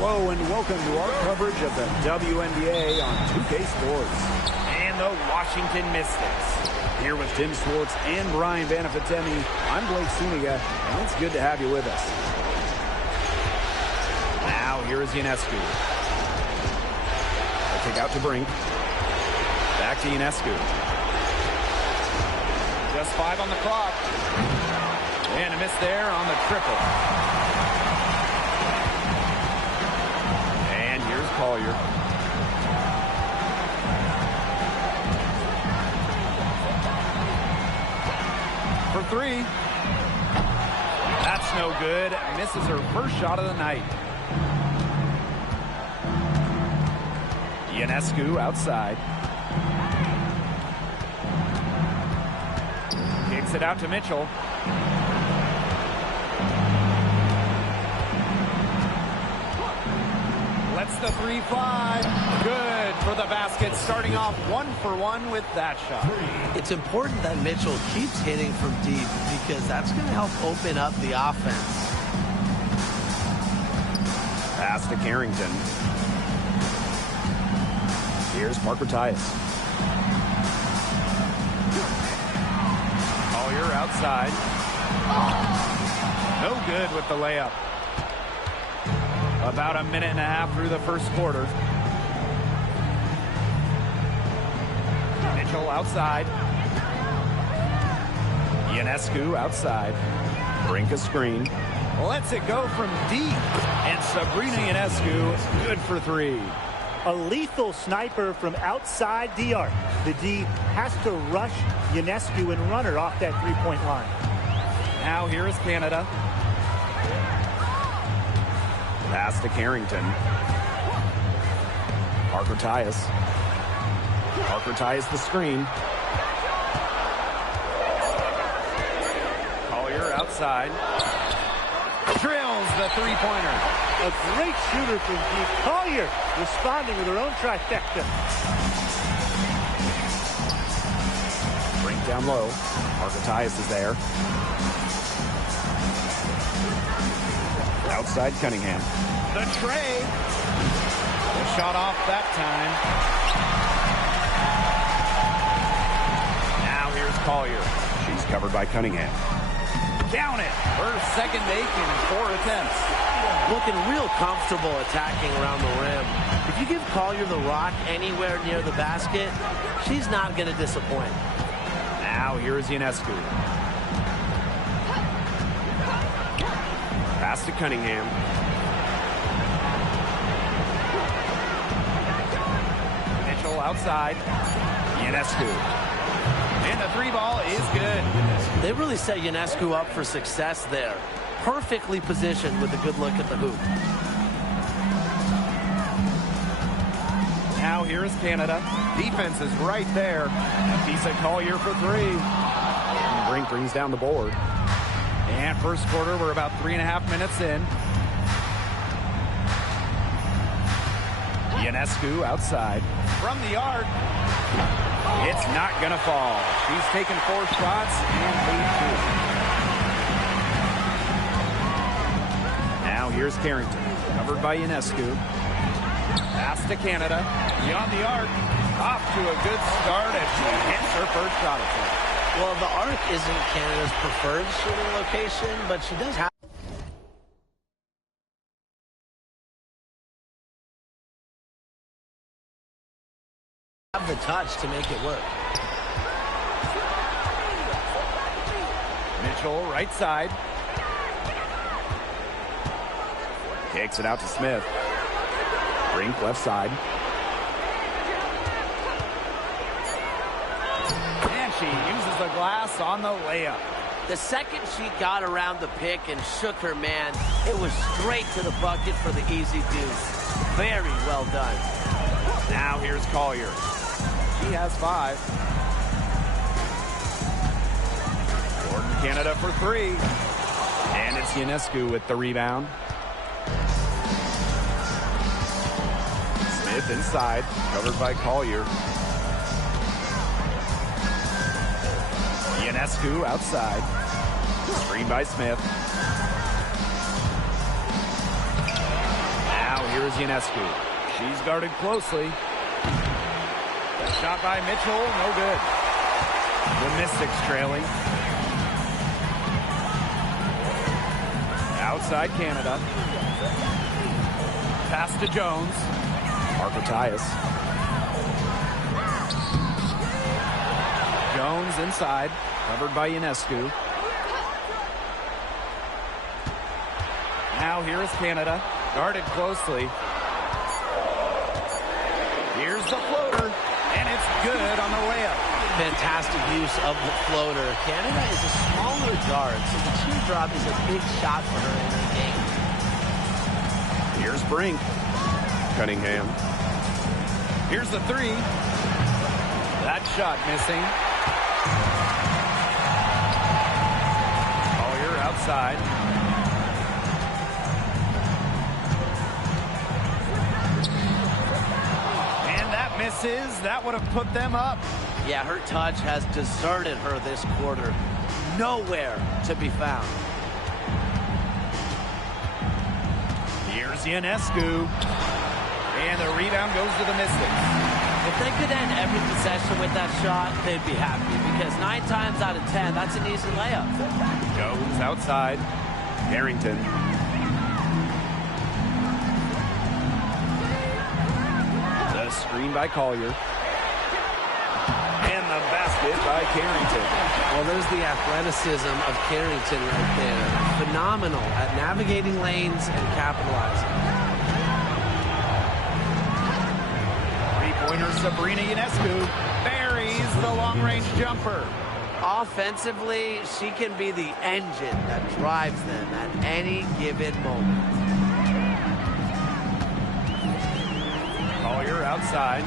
Hello and welcome to our coverage of the WNBA on 2K Sports. And the Washington Mystics. Here with Tim Schwartz and Brian Banafitemi, I'm Blake Suniga, and it's good to have you with us. Now here is Ionescu. A kick out to Brink. Back to Ionescu. Just 5 on the clock. And a miss there on the triple. And here's Collier. For 3. That's no good. Misses her first shot of the night. Ionescu outside. Kicks it out to Mitchell. Lets the 3 fly. Good for the basket. Starting off 1 for 1 with that shot. It's important that Mitchell keeps hitting from deep because that's going to help open up the offense. Pass to Carrington. Here's Parker Tyus. Collier outside. No good with the layup. About a minute and a half through the first quarter. Mitchell outside. Ionescu outside. Brink a screen. Lets it go from deep. And Sabrina Ionescu, good for 3. A lethal sniper from outside the arc. The D has to rush Ionescu and run her off that three-point line. Now here is Canada. Pass to Carrington. Parker Tyus. Parker Tyus the screen. Collier outside. Drills the three-pointer. A great shooter from deep. Collier responding with her own trifecta. Brink down low. Parker Tyus is there. Outside Cunningham. The tray. The shot off that time. Now here's Collier. She's covered by Cunningham. Count it. Her second make in 4 attempts. Looking real comfortable attacking around the rim. If you give Collier the rock anywhere near the basket, she's not going to disappoint. Now here is Ionescu. Pass to Cunningham. Mitchell outside. Ionescu. And the 3-ball is good. They really set Ionescu up for success there. Perfectly positioned with a good look at the hoop. Now here is Canada. Defense is right there. Tisa Collier for 3. And Brink brings down the board. And first quarter, we're about 3.5 minutes in. Ionescu outside. From the arc. It's not going to fall. She's taken 4 shots and made 2. Now here's Carrington. Covered by Ionescu. Pass to Canada. Beyond the arc. Off to a good start as she hits her first shot attempt. Well, the arc isn't Canada's preferred shooting location, but she does have the touch to make it work. Mitchell, right side. Kicks it out to Smith. Brink left side. And she uses the glass on the layup. The second she got around the pick and shook her man, it was straight to the bucket for the easy deuce. Very well done. Now here's Collier. He has 5. Jordan Canada for 3. And it's Ionescu with the rebound. Smith inside, covered by Collier. Ionescu outside. Screen by Smith. Now is Ionescu. She's guarded closely. The shot by Mitchell, no good. The Mystics trailing. Outside Canada. Pass to Jones. Parker Tyus. Jones inside, covered by Ionescu. Now here is Canada, guarded closely. Here's the floater, and it's good on the layup. Fantastic use of the floater. Canada is a smaller guard, so the teardrop is a big shot for her in her game. Here's Brink. Cunningham. Here's the three. That shot missing. Collier outside. And that misses. That would have put them up. Yeah, her touch has deserted her this quarter. Nowhere to be found. Here's Ionescu. And the rebound goes to the Mystics. If they could end every possession with that shot, they'd be happy. Because 9 times out of 10, that's an easy layup. Jones outside. Harrington. The screen by Collier. And the basket by Carrington. Well, there's the athleticism of Carrington right there. Phenomenal at navigating lanes and capitalizing. Three-pointer Sabrina Ionescu buries the long-range jumper. Offensively, she can be the engine that drives them at any given moment. Collier outside.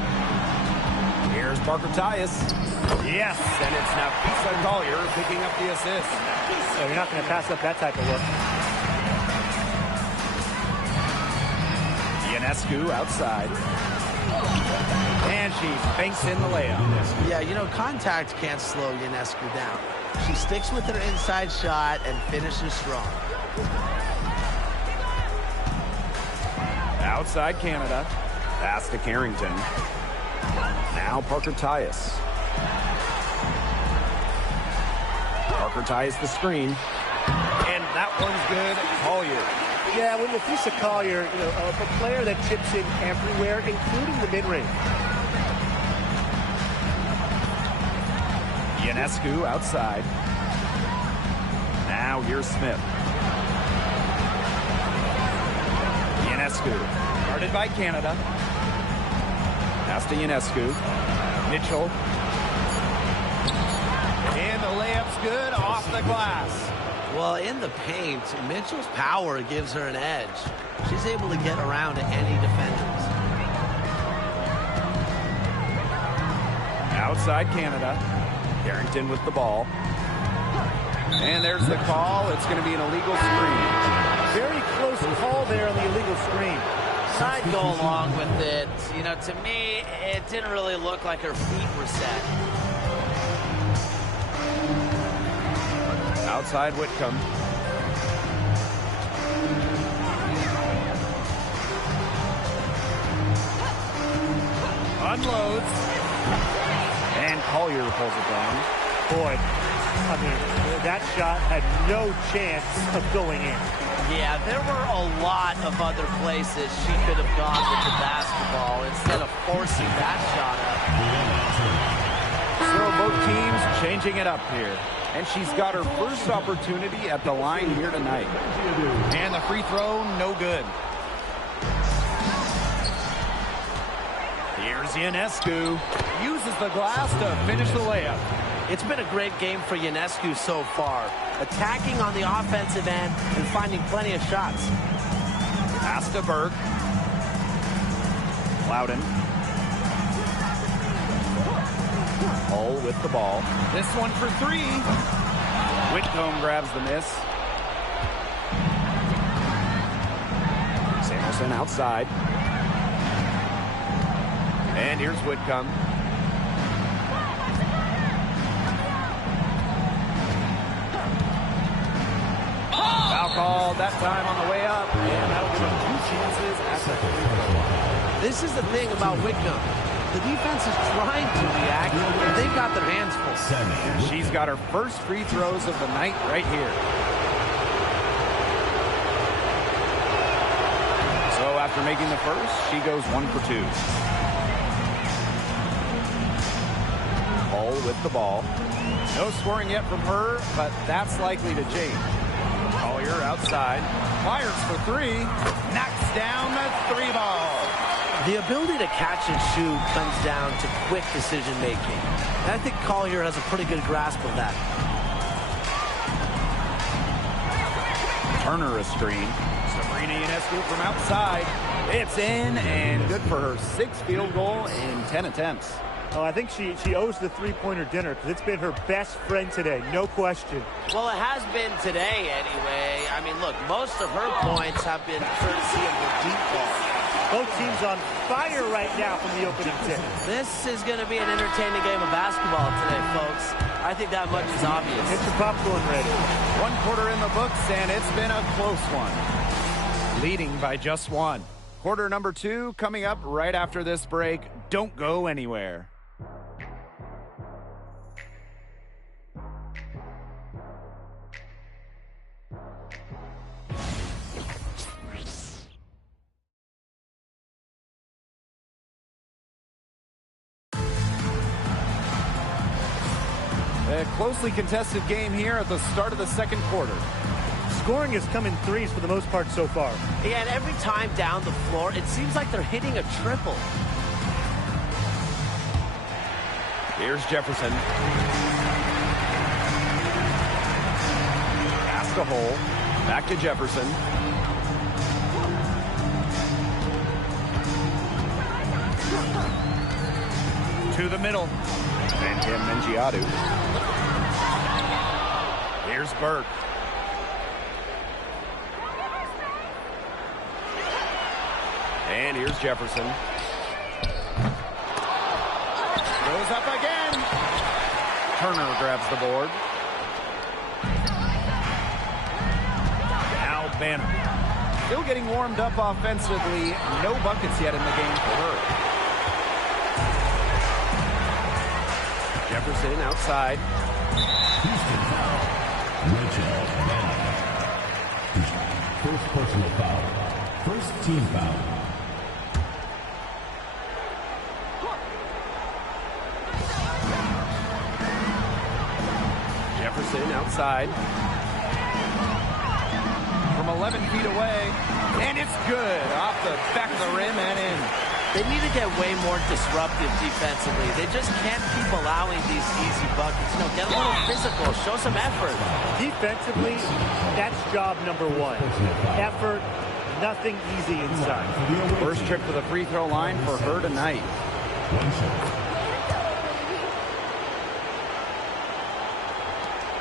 Here's Parker Tyus. Yes, and it's Napisa Collier picking up the assist. So you're not going to pass up that type of look. Ionescu outside. And she banks in the layup. Yeah, you know, contact can't slow Ionescu down. She sticks with her inside shot and finishes strong. Outside Canada. Pass to Carrington. Now Parker Tyus. Parker Tyus the screen. And that one's good. Collier. Yeah, when Napisa Collier, you know, a player that chips in everywhere, including the mid-range. Ionescu outside. Now here's Smith. Ionescu. Guarded by Canada. Pass to Ionescu. Mitchell. And the layup's good off the glass. Well, in the paint, Mitchell's power gives her an edge. She's able to get around any defenders. Outside Canada. Carrington with the ball. And there's the call. It's going to be an illegal screen. Very close call there on the illegal screen. I'd go along with it. You know, to me, it didn't really look like her feet were set. Outside Whitcomb. Unloads. And Collier pulls it down. Boy, I mean, that shot had no chance of going in. Yeah, there were a lot of other places she could have gone with the basketball instead of forcing that shot up. So both teams changing it up here. And she's got her first opportunity at the line here tonight. And the free throw, no good. Here's Ionescu. Uses the glass to finish the layup. It's been a great game for Ionescu so far. Attacking on the offensive end and finding plenty of shots. Pass to Burke. Loudon. Hull with the ball. This one for three. Whitcomb grabs the miss. Samuelson outside. And here's Whitcomb. Foul called that time on the way up, and that'll give them 2 chances at the free throw line. This is the thing about Wickham. The defense is trying to react, and they've got their hands full. She's got her first free throws of the night right here. So after making the first, she goes 1 for 2. Hull with the ball. No scoring yet from her, but that's likely to change. Collier outside. Fires for 3. Knocks down the 3 ball. The ability to catch and shoot comes down to quick decision-making. And I think Collier has a pretty good grasp of that. Turner a screen. Sabrina Ionescu from outside. It's in and good for her 6th field goal in 10 attempts. Oh, I think she owes the three-pointer dinner because it's been her best friend today, no question. Well, it has been today anyway. I mean, look, most of her points have been courtesy of the deep ball. Both teams on fire right now from the opening tip. This is going to be an entertaining game of basketball today, folks. I think that much is obvious. Get your popcorn ready. 1 quarter in the books, and it's been a close one. Leading by just 1. Quarter number 2 coming up right after this break. Don't go anywhere. A closely contested game here at the start of the second quarter. Scoring has come in threes for the most part so far. Yeah, and every time down the floor, it seems like they're hitting a triple. Here's Jefferson. Pass to Hull. Back to Jefferson. To the middle. Bantam Mengiadu. Here's Burke. And here's Jefferson. Goes up again. Turner grabs the board. Now Banner. Still getting warmed up offensively. No buckets yet in the game for her. Jefferson outside. Houston foul. Rachel Banner. First personal foul. First team foul. Jefferson outside. From 11 feet away. And it's good. Off the back of the rim and in. They need to get way more disruptive defensively. They just can't keep allowing these easy buckets. You know, get a little physical. Show some effort. Defensively, that's job number 1. Effort, nothing easy inside. First trip to the free throw line for her tonight.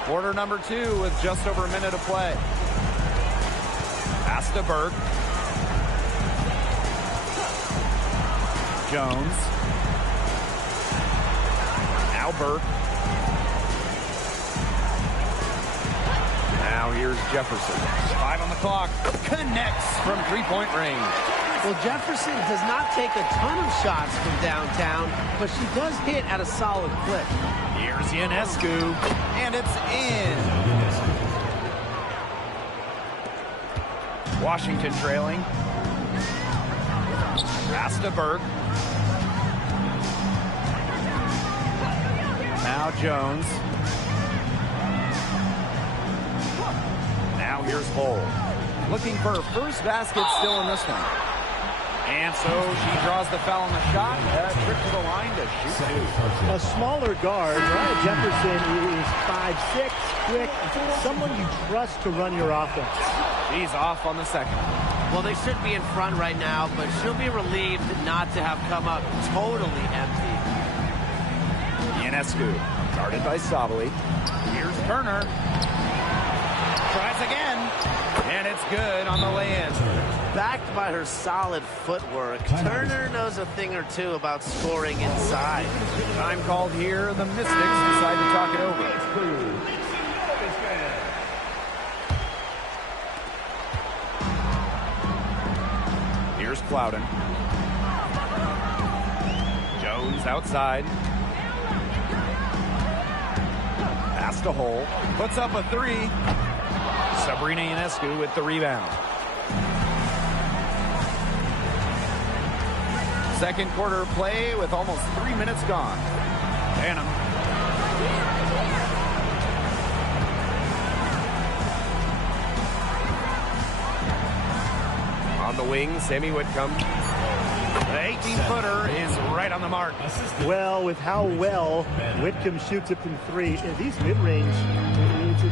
Quarter number 2 with just over a minute to play. Pass to Burke. Jones. Now Burke. Now here's Jefferson. 5 on the clock. Connects from three-point range. Well, Jefferson does not take a ton of shots from downtown, but she does hit at a solid clip. Here's Ionescu. And it's in. Washington trailing. Pass to Burke. Now Jones. Now here's Hull. Looking for her first basket still in this one. And so she draws the foul on the shot. A trip to the line to shoot 2. A smaller guard, Mariah Jefferson is 5'6", quick, someone you trust to run your offense. She's off on the second. Well, they should be in front right now, but she'll be relieved not to have come up totally empty. Ionescu, guarded by Sabali. Here's Turner. Tries again. And it's good on the lay-in. Backed by her solid footwork, Turner knows a thing or two about scoring inside. Time called here. The Mystics decide to talk it over. Here's Plowden. Jones outside. Pass to Hole. Puts up a three. Sabrina Ionescu with the rebound. Second quarter play with almost 3 minutes gone. Banham. On the wing, Sammy Whitcomb. The 18-footer is right on the mark. Well, with how well Whitcomb shoots it from three, these mid-range,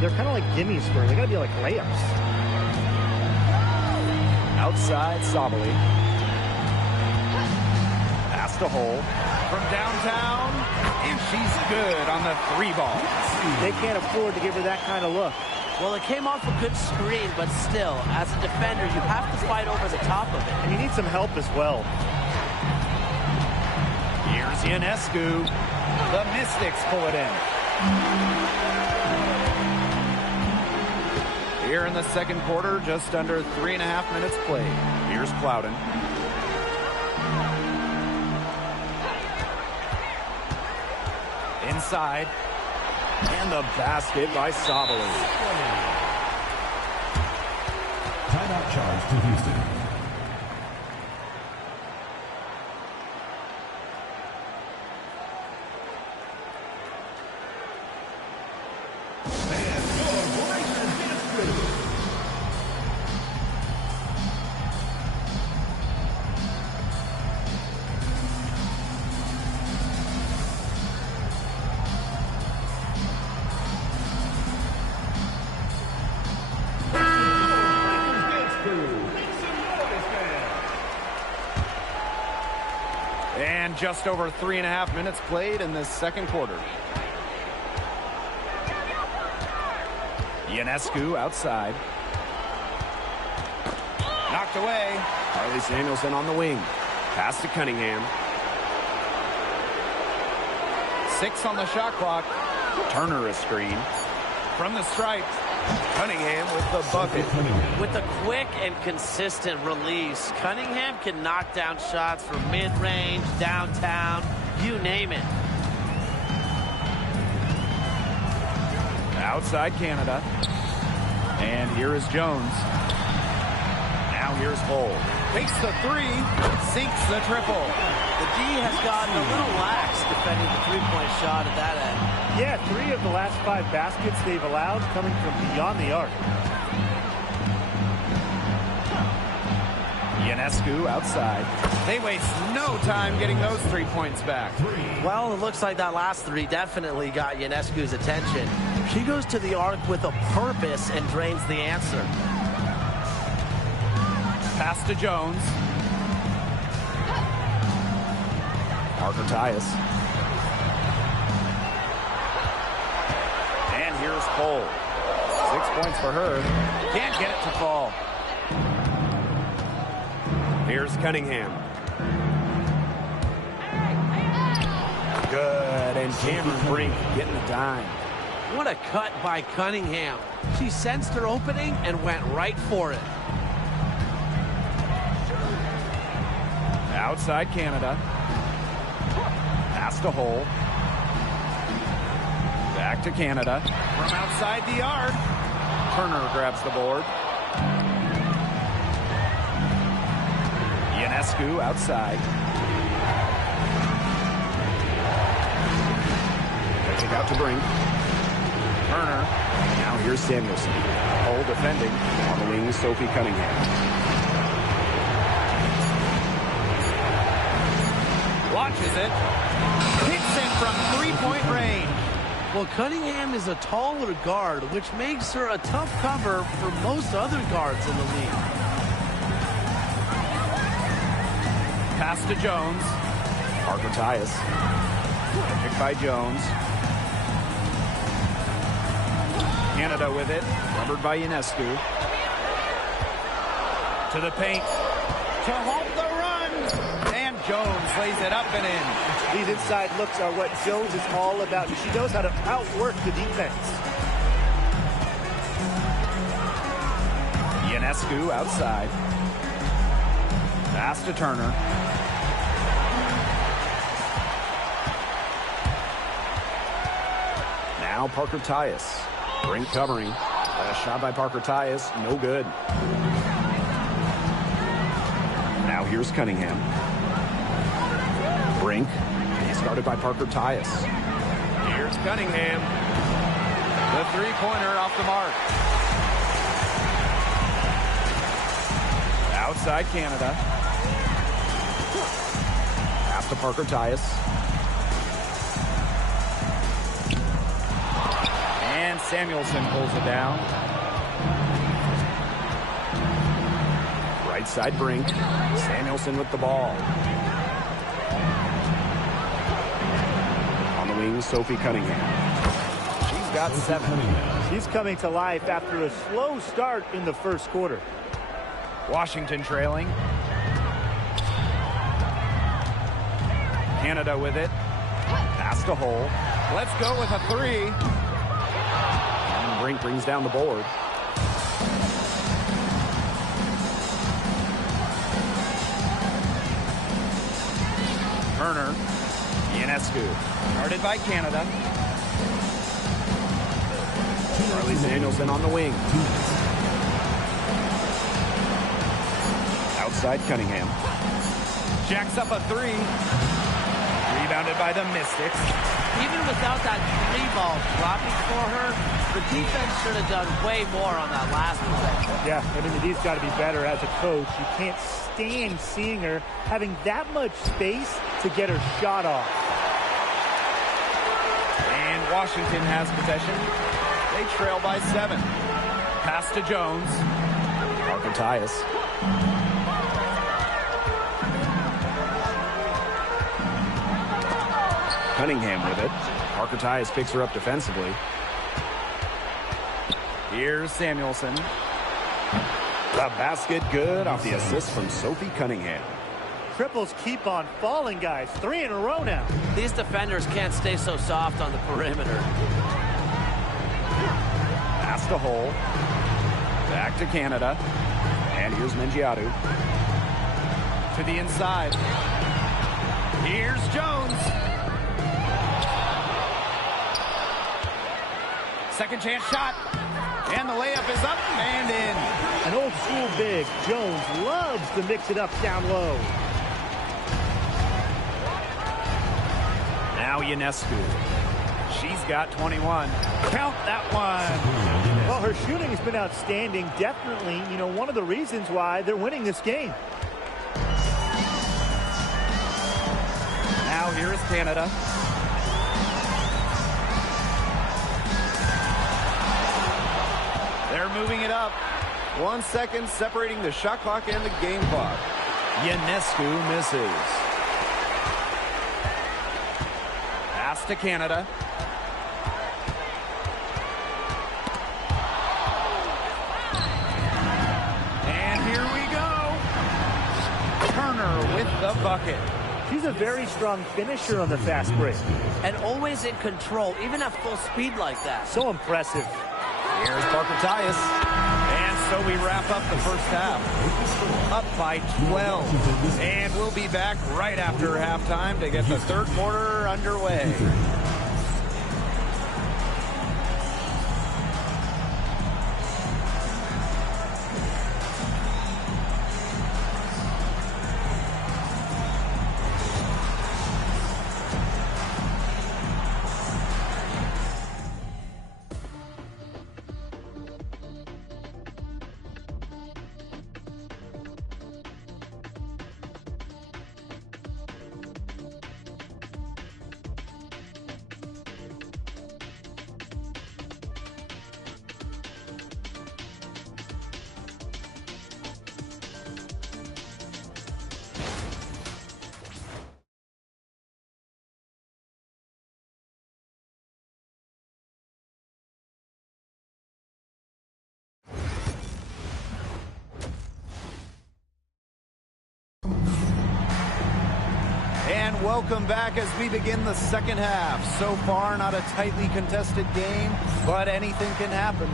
they're kind of like gimmies for her. They got to be like layups. Outside, Sabali. Pass to Hole. From downtown, and she's good on the three ball. They can't afford to give her that kind of look. Well, it came off a good screen, but still, as a defender, you have to fight over the top of it. And you need some help as well. Here's Ionescu. The Mystics pull it in. Here in the second quarter, just under 3.5 minutes played. Here's Plowden. Inside. And the basket by Sabali. Timeout charge to Houston. And just over 3.5 minutes played in this second quarter. Ionescu outside. Knocked away. Carly Samuelson on the wing. Pass to Cunningham. 6 on the shot clock. Turner a screen. From the stripe. Cunningham with the bucket. With a quick and consistent release, Cunningham can knock down shots from mid-range, downtown, you name it. Outside Canada. And here is Jones. Now here's Hole. Takes the three. Sinks the triple. The D has gotten a little lax defending the three-point shot at that end. Yeah, 3 of the last 5 baskets they've allowed coming from beyond the arc. Ionescu outside. They waste no time getting those 3 points back. Well, it looks like that last 3 definitely got Ionescu's attention. She goes to the arc with a purpose and drains the answer. Pass to Jones. Parker Tyus. And here's Cole. 6 points for her. Can't get it to fall. Here's Cunningham. Good. And Cameron Brink getting the dime. What a cut by Cunningham. She sensed her opening and went right for it. Outside Canada. Pass to Hole. Back to Canada. From outside the arc. Turner grabs the board. Ionescu outside. Catching out to Brink. Turner. Now here's Samuelson. Hole defending. On the wing, Sophie Cunningham. Launches it. Hits it from three-point range. Well, Cunningham is a taller guard, which makes her a tough cover for most other guards in the league. Pass to Jones. Parker Tyus. Picked by Jones. Canada with it. Covered by Ionescu. To the paint. To halt the run. And Jones lays it up and in. These inside looks are what Jones is all about. She knows how to outwork the defense. Ionescu outside. Pass to Turner. Now Parker Tyus. Brink covering. Last shot by Parker Tyus. No good. Now here's Cunningham. Brink. He's guarded by Parker Tyus. Here's Cunningham. The three-pointer off the mark. Outside Canada. Pass to Parker Tyus. And Samuelson pulls it down. Right side Brink. Samuelson with the ball. On the wing, Sophie Cunningham. She's got 7. She's coming to life after a slow start in the first quarter. Washington trailing. Canada with it. Pass to Hull. Let's go with a 3. And Brink brings down the board. Turner. Ionescu. Guarded by Canada. Charlie Samuelson on the wing. Outside Cunningham. Jacks up a 3. Rebounded by the Mystics. Even without that 3 ball dropping for her, the defense should have done way more on that last possession. Yeah, I mean, the D's got to be better as a coach. You can't stand seeing her having that much space to get her shot off. And Washington has possession. They trail by 7. Pass to Jones. Parker Tyus. Cunningham with it. Parker Tyus picks her up defensively. Here's Samuelson. The basket good off the assist from Sophie Cunningham. Triples keep on falling, guys. 3 in a row now. These defenders can't stay so soft on the perimeter. Pass to Hull. Back to Canada. And here's Mengiadu. To the inside. Here's Jones. Second chance shot. And the layup is up and in. An old school big. Jones loves to mix it up down low. Now Ionescu. She's got 21. Count that one. Well, her shooting has been outstanding. Definitely, one of the reasons why they're winning this game. Now here is Canada. They're moving it up. 1 second separating the shot clock and the game clock. Ionescu misses. Pass to Canada. And here we go. Turner with the bucket. She's a very strong finisher on the fast break. And always in control, even at full speed like that. So impressive. Here's Parker Tyus. And so we wrap up the first half. Up by 12. And we'll be back right after halftime to get the third quarter underway. And welcome back as we begin the second half. So far, not a tightly contested game, but anything can happen.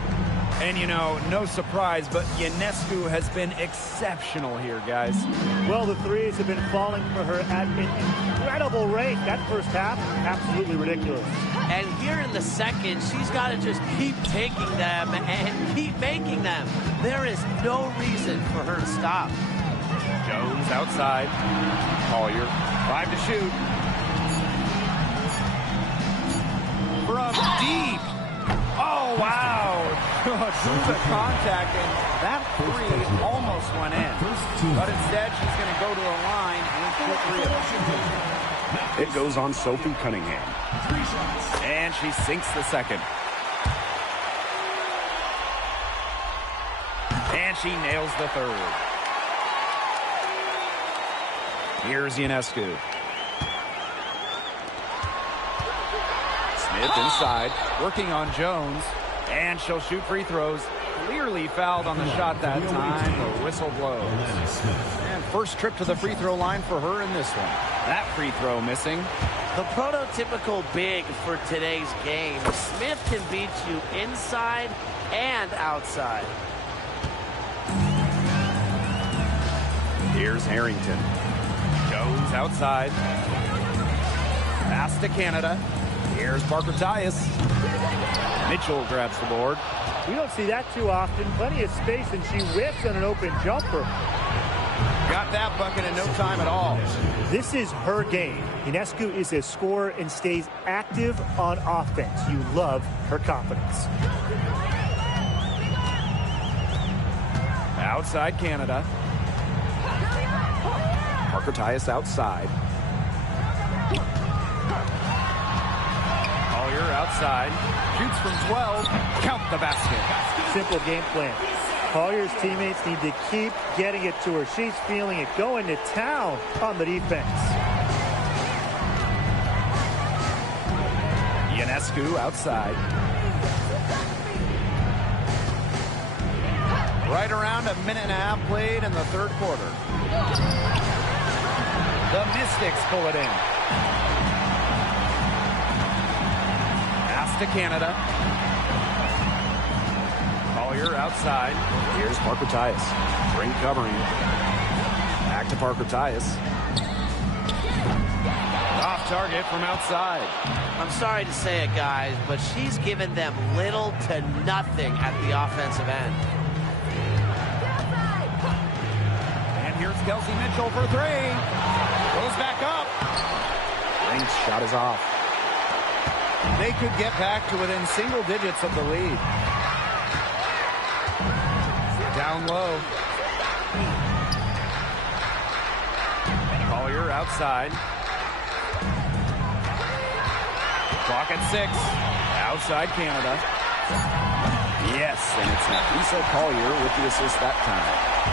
And, you know, no surprise, but Ionescu has been exceptional here, guys. Well, the threes have been falling for her at an incredible rate. That first half, absolutely ridiculous. And here in the second, she's got to just keep taking them and keep making them. There is no reason for her to stop. Jones outside. Collier, 5 to shoot. From deep. Oh, wow. Through the contact, and that three almost went in. But instead, she's going to go to the line and shoot 3. It goes on Sophie Cunningham. And she sinks the second. And she nails the third. Here's Ionescu. Smith inside, working on Jones. And she'll shoot free throws. Clearly fouled on the shot that time. The whistle blows. And first trip to the free throw line for her in this one. That free throw missing. The prototypical big for today's game. Smith can beat you inside and outside. Here's Harrington. Jones outside. Pass to Canada. Here's Parker Tyus. Mitchell grabs the board. We don't see that too often. Plenty of space, and she whiffs on an open jumper. Got that bucket in no time at all. This is her game. Ionescu is a scorer and stays active on offense. You love her confidence. Outside Canada. Parker Tyus outside. Collier outside. Shoots from 12. Count the basket. Simple game plan. Collier's teammates need to keep getting it to her. She's feeling it, going to town on the defense. Ionescu outside. Right around a minute and a half played in the third quarter. The Mystics pull it in. Pass to Canada. Collier outside. Here's Parker Tyus. Great covering. Back to Parker Tyus. Off target from outside. I'm sorry to say it, guys, but she's given them little to nothing at the offensive end. And here's Kelsey Mitchell for 3. Goes back up. Ring's shot is off. They could get back to within single digits of the lead. Down low. Collier outside. Clock at 6. Outside Canada. Yes, and it's Napisa Collier with the assist that time.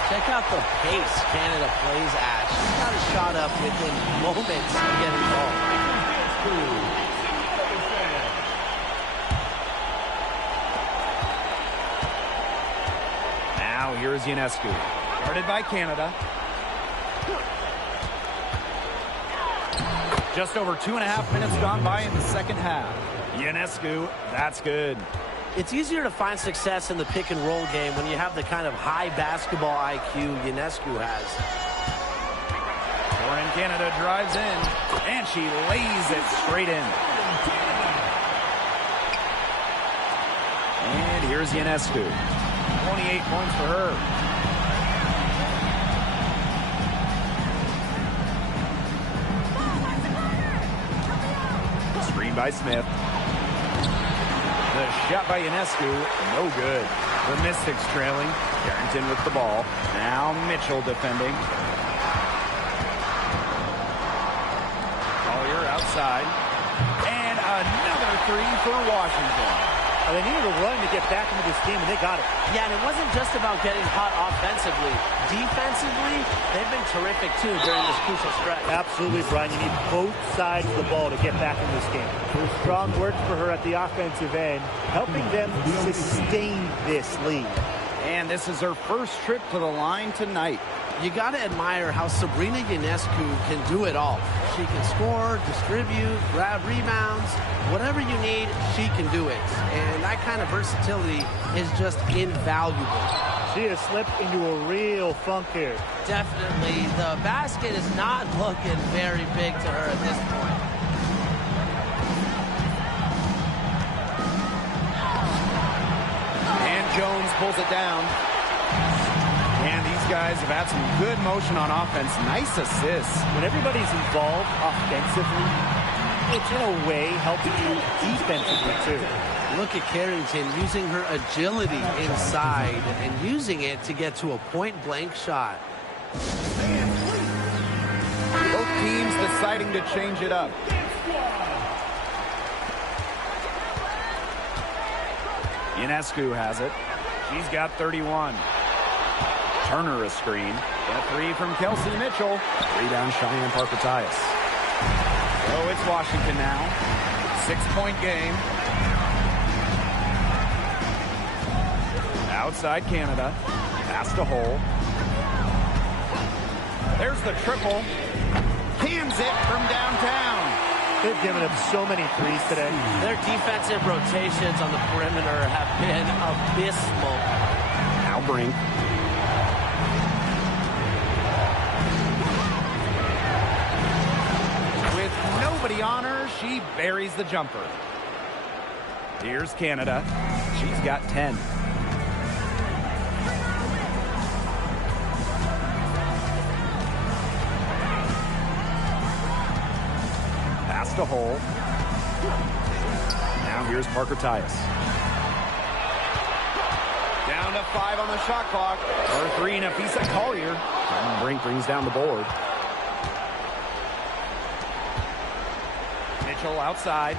Check out the pace Canada plays at. She's got a shot up within moments of getting involved. Now here's Ionescu. Guarded by Canada. Just over 2.5 minutes gone by in the second half. Ionescu, that's good. It's easier to find success in the pick and roll game when you have the kind of high basketball IQ Ionescu has. Lauren Canada drives in, and she lays it straight in. And here's Ionescu. 28 points for her. Screen by Smith. The shot by Ionescu, no good. The Mystics trailing. Carrington with the ball. Now Mitchell defending. Collier outside. And another 3 for Washington. They needed a run to get back into this game, and they got it. Yeah, and it wasn't just about getting hot offensively. Defensively, they've been terrific, too, during this crucial stretch. Absolutely, Brian. You need both sides of the ball to get back in this game. Strong work for her at the offensive end, helping them sustain this lead. And this is her first trip to the line tonight. You got to admire how Sabrina Ionescu can do it all. She can score, distribute, grab rebounds. Whatever you need, she can do it. And that kind of versatility is just invaluable. She has slipped into a real funk here. Definitely. The basket is not looking very big to her at this point. And Jones pulls it down. And these guys have had some good motion on offense. Nice assists. When everybody's involved offensively, it's in a way helping you defensively too. Look at Carrington using her agility inside and using it to get to a point-blank shot. Both teams deciding to change it up. Ionescu has it. She's got 31. Turner a screen. A three from Kelsey Mitchell. Rebound Cheyenne Parker-Tyus. So it's Washington now. 6-point game. Outside Canada. Pass to Hole. There's the triple. Cans it from downtown. They've given up so many threes today. Their defensive rotations on the perimeter have been abysmal. Now Brink. With nobody on her, she buries the jumper. Here's Canada. She's got 10. Pass to Hole. Now here's Parker-Tyus. Down to 5 on the shot clock. For 3, Napheesa Collier. Brink brings down the board. Mitchell outside.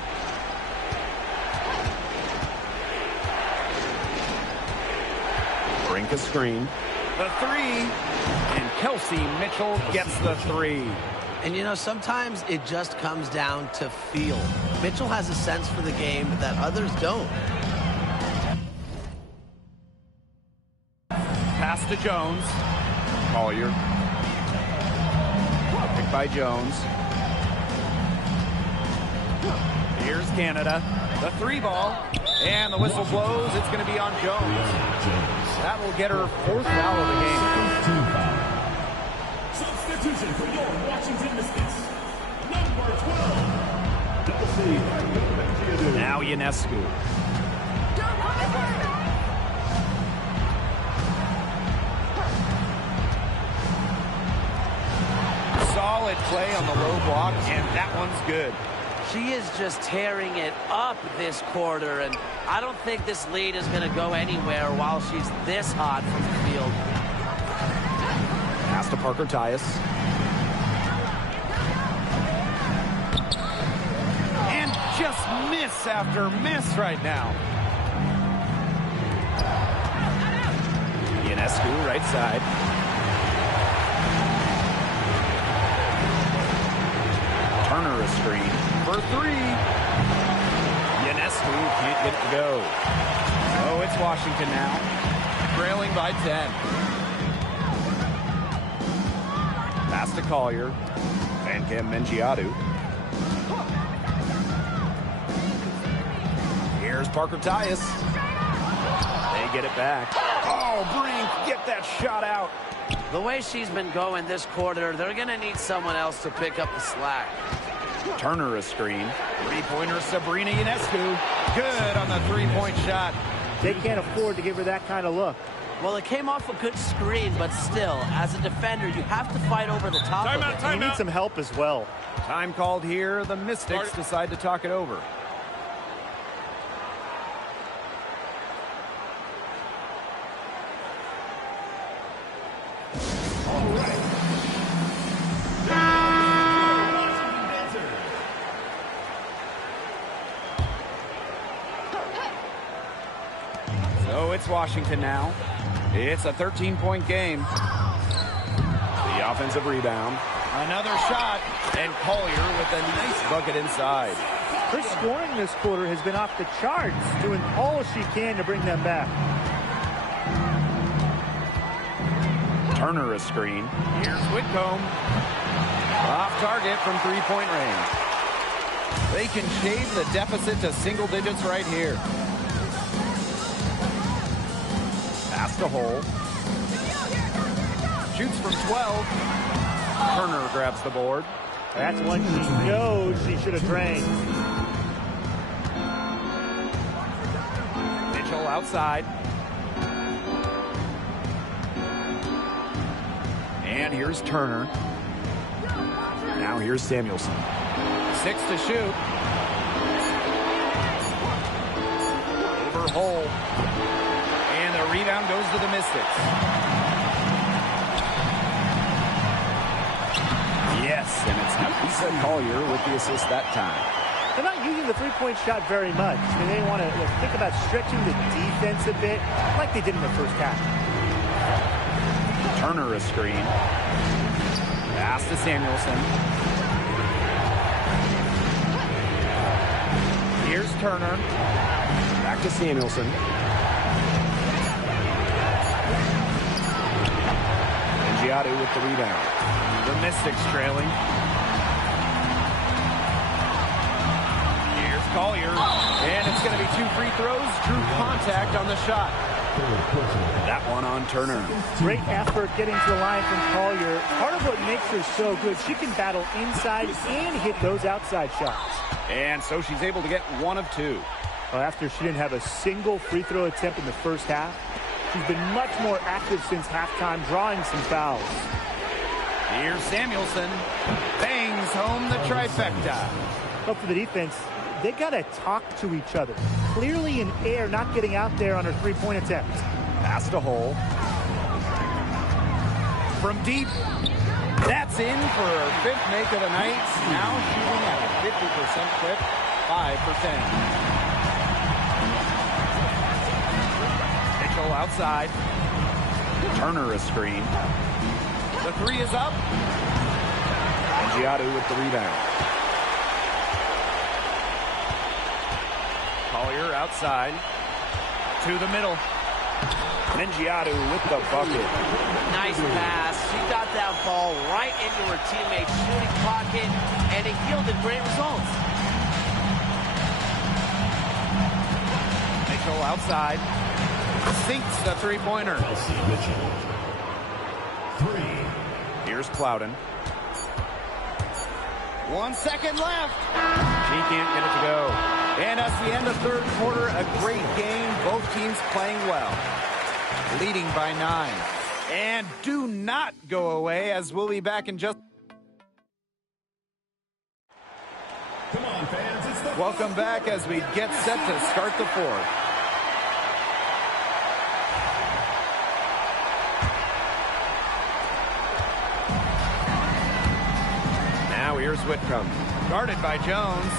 Brink a screen. The 3. And Kelsey Mitchell gets the 3. And, you know, sometimes it just comes down to feel. Mitchell has a sense for the game that others don't. Pass to Jones. Collier. Picked by Jones. Here's Canada. The 3 ball. And the whistle blows. It's going to be on Jones. That will get her 4th foul of the game. Substitution for your Washington Mystics. Number 12. Now Ionescu. Solid play on the low block, and that one's good. She is just tearing it up this quarter, and I don't think this lead is going to go anywhere while she's this hot from the field. Pass to Parker-Tyus. And just miss after miss right now. Ionescu, right side. Turner a screen for 3. Ionescu can't get it to go. Oh, it's Washington now. Trailing by 10. Pass to Collier. Van Cam Mengiadu. Here's Parker-Tyus. They get it back. Oh, Brink, get that shot out. The way she's been going this quarter, they're going to need someone else to pick up the slack. Turner a screen. 3-pointer Sabrina Ionescu. Good on the 3-point shot. They can't afford to give her that kind of look. Well, it came off a good screen, but still, as a defender, you have to fight over the top of it. You need some help as well. Time called here. The Mystics decide to talk it over. So it's Washington now. It's a 13-point game. The offensive rebound. Another shot. And Collier with a nice bucket inside. Her scoring this quarter has been off the charts, doing all she can to bring them back. Turner a screen. Here's Whitcomb. Off target from three-point range. They can shave the deficit to single digits right here. Pass to Hole. Shoots from 12. Turner grabs the board. That's one she knows she should have drained. Mitchell outside. And here's Turner. Now here's Samuelson. 6 to shoot. Over Hole. And the rebound goes to the Mystics. Yes, and it's Lisa Collier with the assist that time. They're not using the three-point shot very much. I mean, they want to think about stretching the defense a bit, like they did in the first half. Turner a screen. Pass to Samuelson. Here's Turner. Back to Samuelson. And Giotto with the rebound. The Mystics trailing. Here's Collier. And it's going to be 2 free throws. Drew contact on the shot. That one on Turner. Great effort getting to the line from Collier. Part of what makes her so good, she can battle inside and hit those outside shots. And so she's able to get 1 of 2. Well, after she didn't have a single free throw attempt in the first half, she's been much more active since halftime, drawing some fouls. Here's Samuelson. Bangs home the trifecta. But for the defense, they got to talk to each other. Clearly in air, not getting out there on her three-point attempt. Pass to Hole. From deep. That's in for her 5th make of the night. Now shooting at a 50% clip. 5 for 10. Mitchell outside. Turner a screen. The 3 is up. And Giotto with the rebound. Collier outside. To the middle. Mengiadu with the bucket. Nice pass. She got that ball right into her teammate's shooting pocket, and it yielded great results. Mitchell outside. Sinks the three-pointer. Mitchell. 3. Here's Plowden. 1 second left. She can't get it to go. And that's the end of third quarter. A great game. Both teams playing well. Leading by 9. And do not go away, as we'll be back in just... Come on, fans. It's the Welcome back as we get set to start the fourth. Now here's Whitcomb. Guarded by Jones.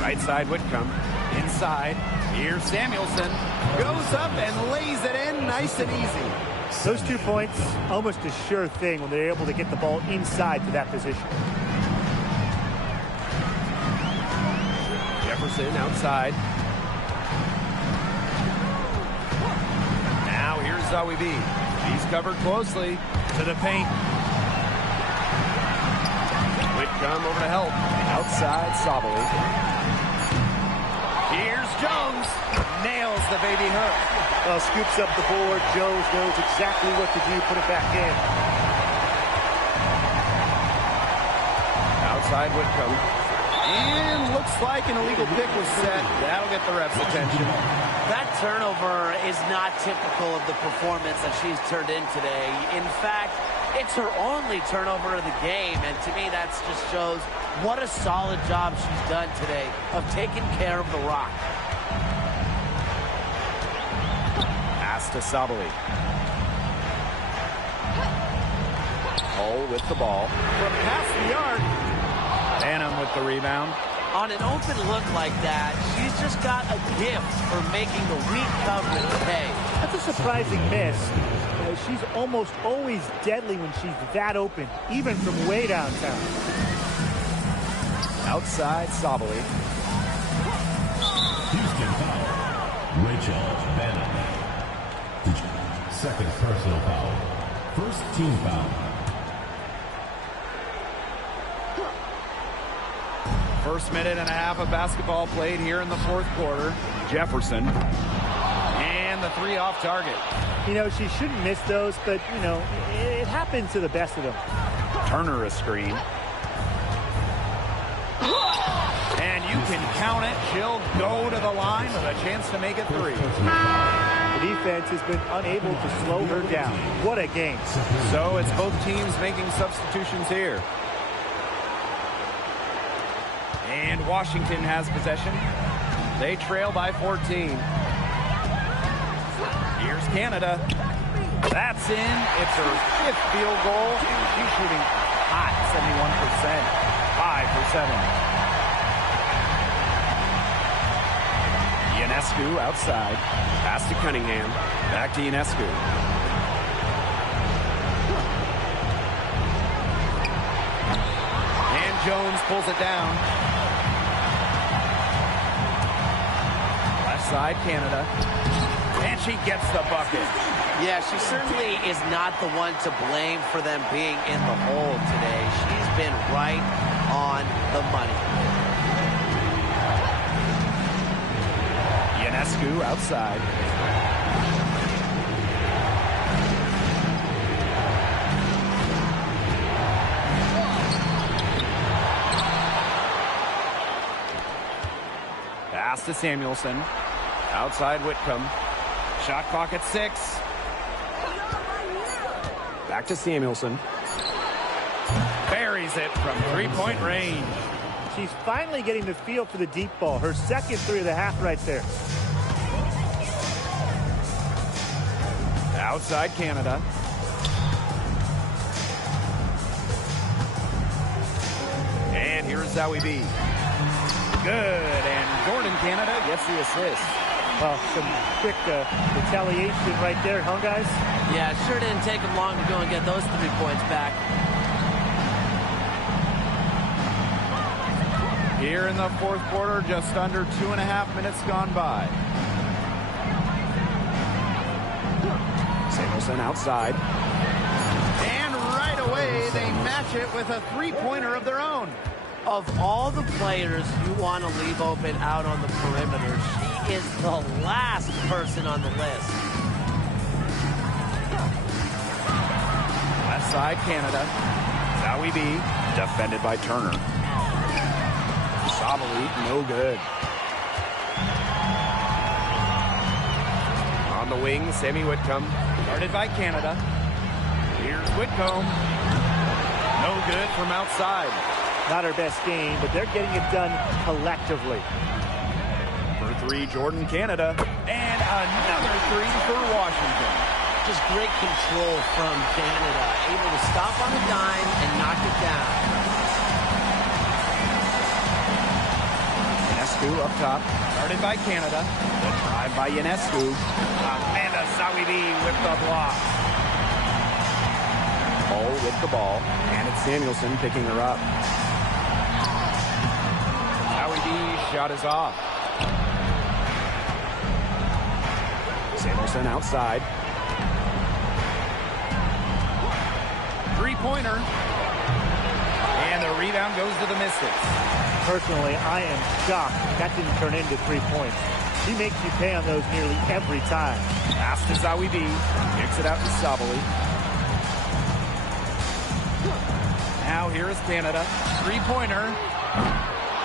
Right side Whitcomb. Inside. Here's Samuelson. Goes up and lays it in nice and easy. Those 2 points, almost a sure thing when they're able to get the ball inside to that position. Jefferson outside. Now here's Zawi B. He's covered closely to the paint. Whitcomb over to help. Outside Sabali. Here's Jones. Nails the baby hook. Well, scoops up the board. Jones knows exactly what to do. Put it back in. Outside Whitcomb. And looks like an illegal pick was set. That'll get the ref's attention. That turnover is not typical of the performance that she's turned in today. In fact, it's her only turnover of the game, and to me that just shows what a solid job she's done today of taking care of the rock. Pass to Sabali. Hole with the ball. From past the arc. Banham with the rebound. On an open look like that, she's just got a gift for making the weak coverage pay. That's a surprising miss. She's almost always deadly when she's that open, even from way downtown. Outside Sabali. Houston foul. Rachel Banham. Second personal foul. First team foul. First minute and a half of basketball played here in the fourth quarter. Jefferson. And the three off target. You know, she shouldn't miss those, but, you know, it happens to the best of them. Turner a screen. And you can count it. She'll go to the line with a chance to make it three. The defense has been unable to slow her down. What a game. So it's both teams making substitutions here. And Washington has possession. They trail by 14. Here's Canada. That's in. It's her fifth field goal, and she's shooting hot, 71%. 5 for 7. Ionescu outside. Pass to Cunningham. Back to Ionescu. And Jones pulls it down. Left side, Canada. And she gets the bucket. Yeah, she certainly is not the one to blame for them being in the hole today. She's been right on the money. Ionescu outside. Pass to Samuelson. Outside Whitcomb. Shot clock at 6. Back to Samuelson. Buries it from three-point range. She's finally getting the feel for the deep ball. Her second three of the half right there. Outside Canada. And here's Zowie B. Good. And Jordan Canada gets the assist. Well, some quick retaliation right there, huh, guys? Yeah, it sure didn't take them long to go and get those 3 points back. Here in the fourth quarter, just under 2.5 minutes gone by. Samuelson outside. And right away, they match it with a three-pointer of their own. Of all the players you want to leave open out on the perimeter, she is the last person on the list. Left side, Canada. Zowie B, defended by Turner. Sabali, no good. On the wing, Sammy Whitcomb. Guarded by Canada. Here's Whitcomb. No good from outside. Not her best game, but they're getting it done collectively. For three, Jordan Canada. And another three for Washington. Just great control from Canada. Able to stop on a dime and knock it down. Ionescu up top. Guarded by Canada. The drive by Ionescu. Amanda Zowie B with the block. Hall with the ball. And it's Samuelson picking her up. Zowie B shot is off. Samuelson outside. Three-pointer. And the rebound goes to the Mystics. Personally, I am shocked that didn't turn into 3 points. She makes you pay on those nearly every time. Pass to Zowie B. Kicks it out to Sabali. Now here is Canada. Three-pointer.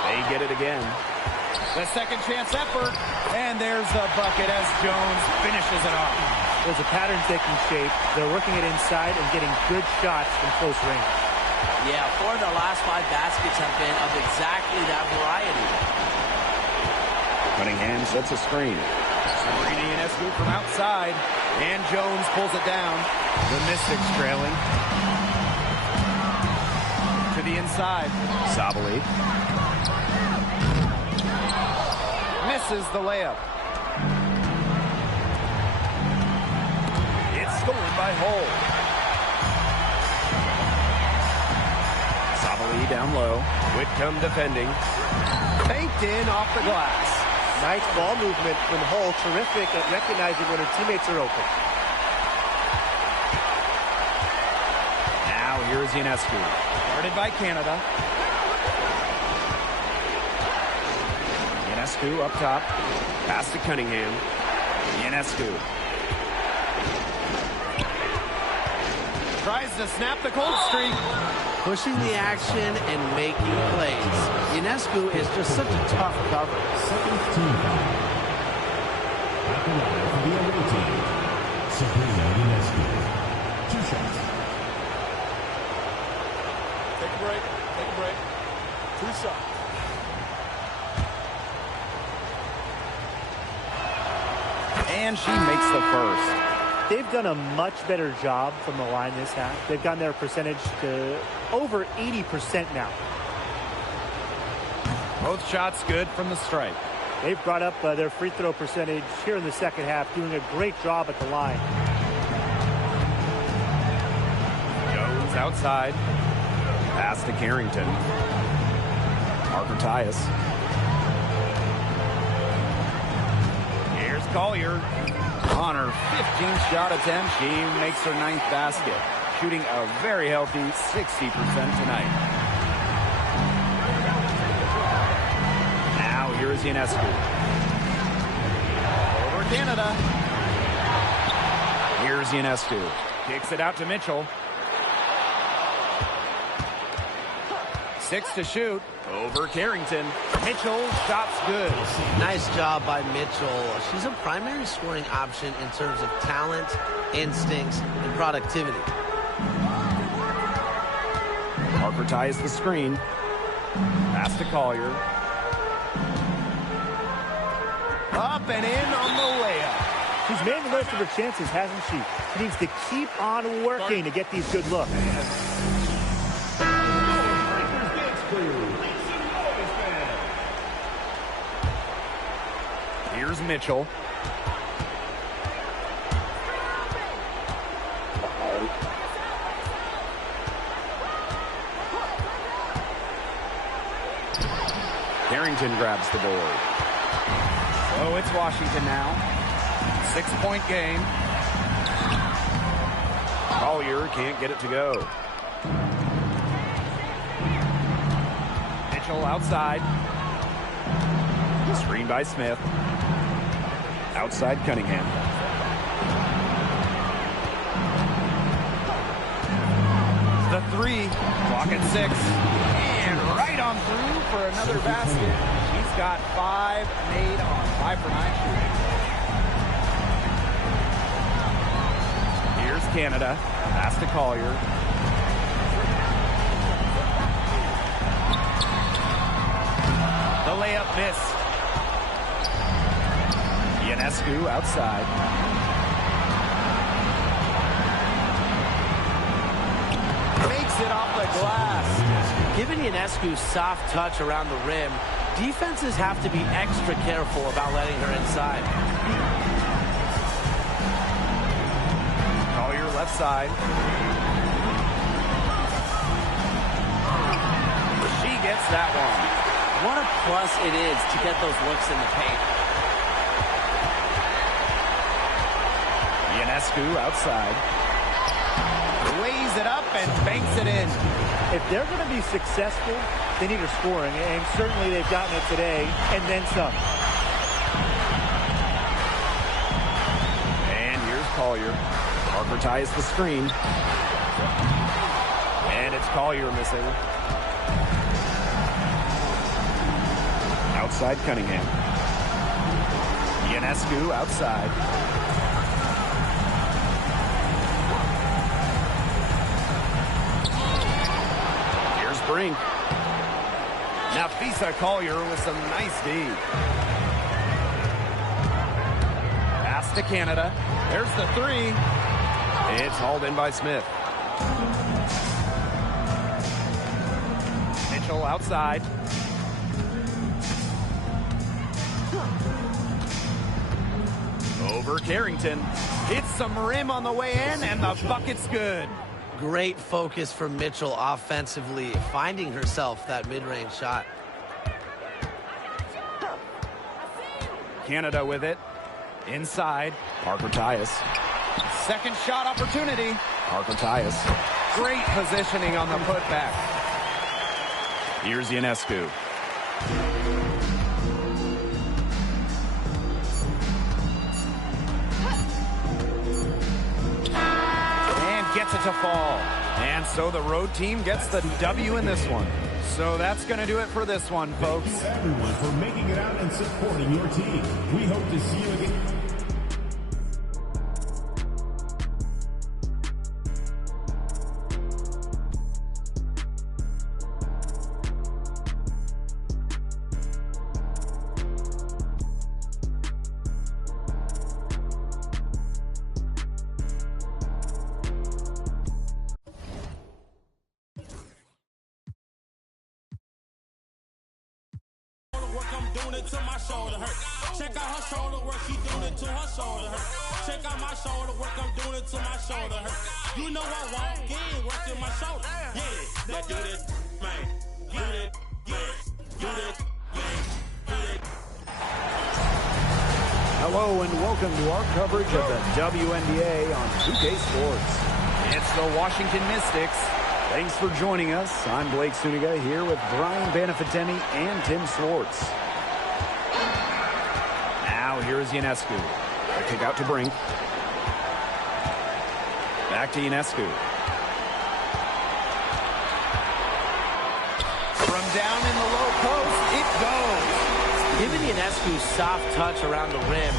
They get it again. The second chance effort. And there's the bucket as Jones finishes it off. There's a pattern taking shape. They're working it inside and getting good shots from close range. Yeah, 4 of their last 5 baskets have been of exactly that variety. Cunningham sets a screen. Sabrina Ionescu from outside. And Jones pulls it down. The Mystics trailing. To the inside. Sabali. Misses the layup. It's stolen by Hull. Sabali down low. Whitcomb defending. Banked in off the glass. Nice ball movement from Hull. Terrific at recognizing when her teammates are open. is Ionescu. Guarded by Canada. Ionescu up top. Pass to Cunningham. Ionescu. Tries to snap the cold streak. Pushing the action and making plays. Ionescu is just such a tough cover. Second team foul. At the line for the away team, Sabrina Ionescu. 2 shots. Take a break. Take a break. 2 shots. And she makes the first. They've done a much better job from the line this half. They've gotten their percentage to over 80% now. Both shots good from the stripe. They've brought up their free throw percentage here in the second half, doing a great job at the line. Jones outside. Pass to Carrington. Parker Tyus. Here's Collier. On her 15th shot attempt, she makes her 9th basket. Shooting a very healthy 60% tonight. Now here is Ionescu. Over Canada. Here's Ionescu. Kicks it out to Mitchell. 6 to shoot. Over Carrington. Mitchell, shots good. Nice job by Mitchell. She's a primary scoring option in terms of talent, instincts, and productivity. Parker ties the screen. Pass to Collier. Up and in on the layup. She's made the most of her chances, hasn't she? She needs to keep on working to get these good looks. Here's Mitchell. Carrington grabs the board. So it's Washington now. 6-point game. Collier can't get it to go. Mitchell outside. Screen by Smith. Outside Cunningham. The 3. Clock at 6. And right on through for another basket. She's got 5 made on 5 for 9 shooting. Here's Canada. Pass to Collier. The layup missed. Ionescu outside. Makes it off the glass. Given Ionescu's soft touch around the rim, defenses have to be extra careful about letting her inside. Collier left side. She gets that one. What a plus it is to get those looks in the paint. Ionescu outside. Weighs it up and banks it in. If they're going to be successful, they need her scoring, and certainly they've gotten it today, and then some. And here's Collier. Parker ties the screen. And it's Collier missing. Outside Cunningham. Ionescu outside. Here's Brink. Napheesa Collier with some nice D. Pass to Canada. There's the 3. It's hauled in by Smith. Mitchell outside. Over Carrington. Hits some rim on the way in, and the bucket's good. Great focus for Mitchell offensively, finding herself that mid-range shot. Canada with it. Inside. Parker Tyus. Second shot opportunity. Parker Tyus. Great positioning on the putback. Here's Ionescu. And gets it to fall. And so the road team gets the W in this one. So that's going to do it for this one, folks. Thanks everyone for making it out and supporting your team. We hope to see you again. I'm doing it till my shoulder hurt. Check out her shoulder work, she doing it till her shoulder hurt. Check out my shoulder work, I'm doing it till my shoulder hurt. You know I walk in, working my shoulder. Yeah, now do this, man. Do this, yeah. Do this, yeah. Do this. Hello and welcome to our coverage of the WNBA on 2K Sports. It's the Washington Mystics. Thanks for joining us. I'm Blake Suniga here with Brian Banafiteni and Tim Swartz. Now here's Ionescu. A kick out to Brink. Back to Ionescu. From down in the low post, it goes. Given Ionescu's soft touch around the rim,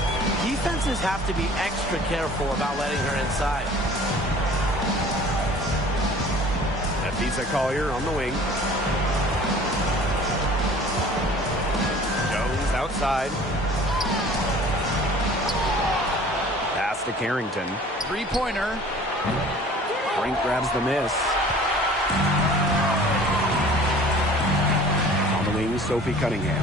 defenses have to be extra careful about letting her inside. Lisa Collier on the wing. Jones outside. Pass to Carrington. Three-pointer. Brink grabs the miss. On the wing, Sophie Cunningham.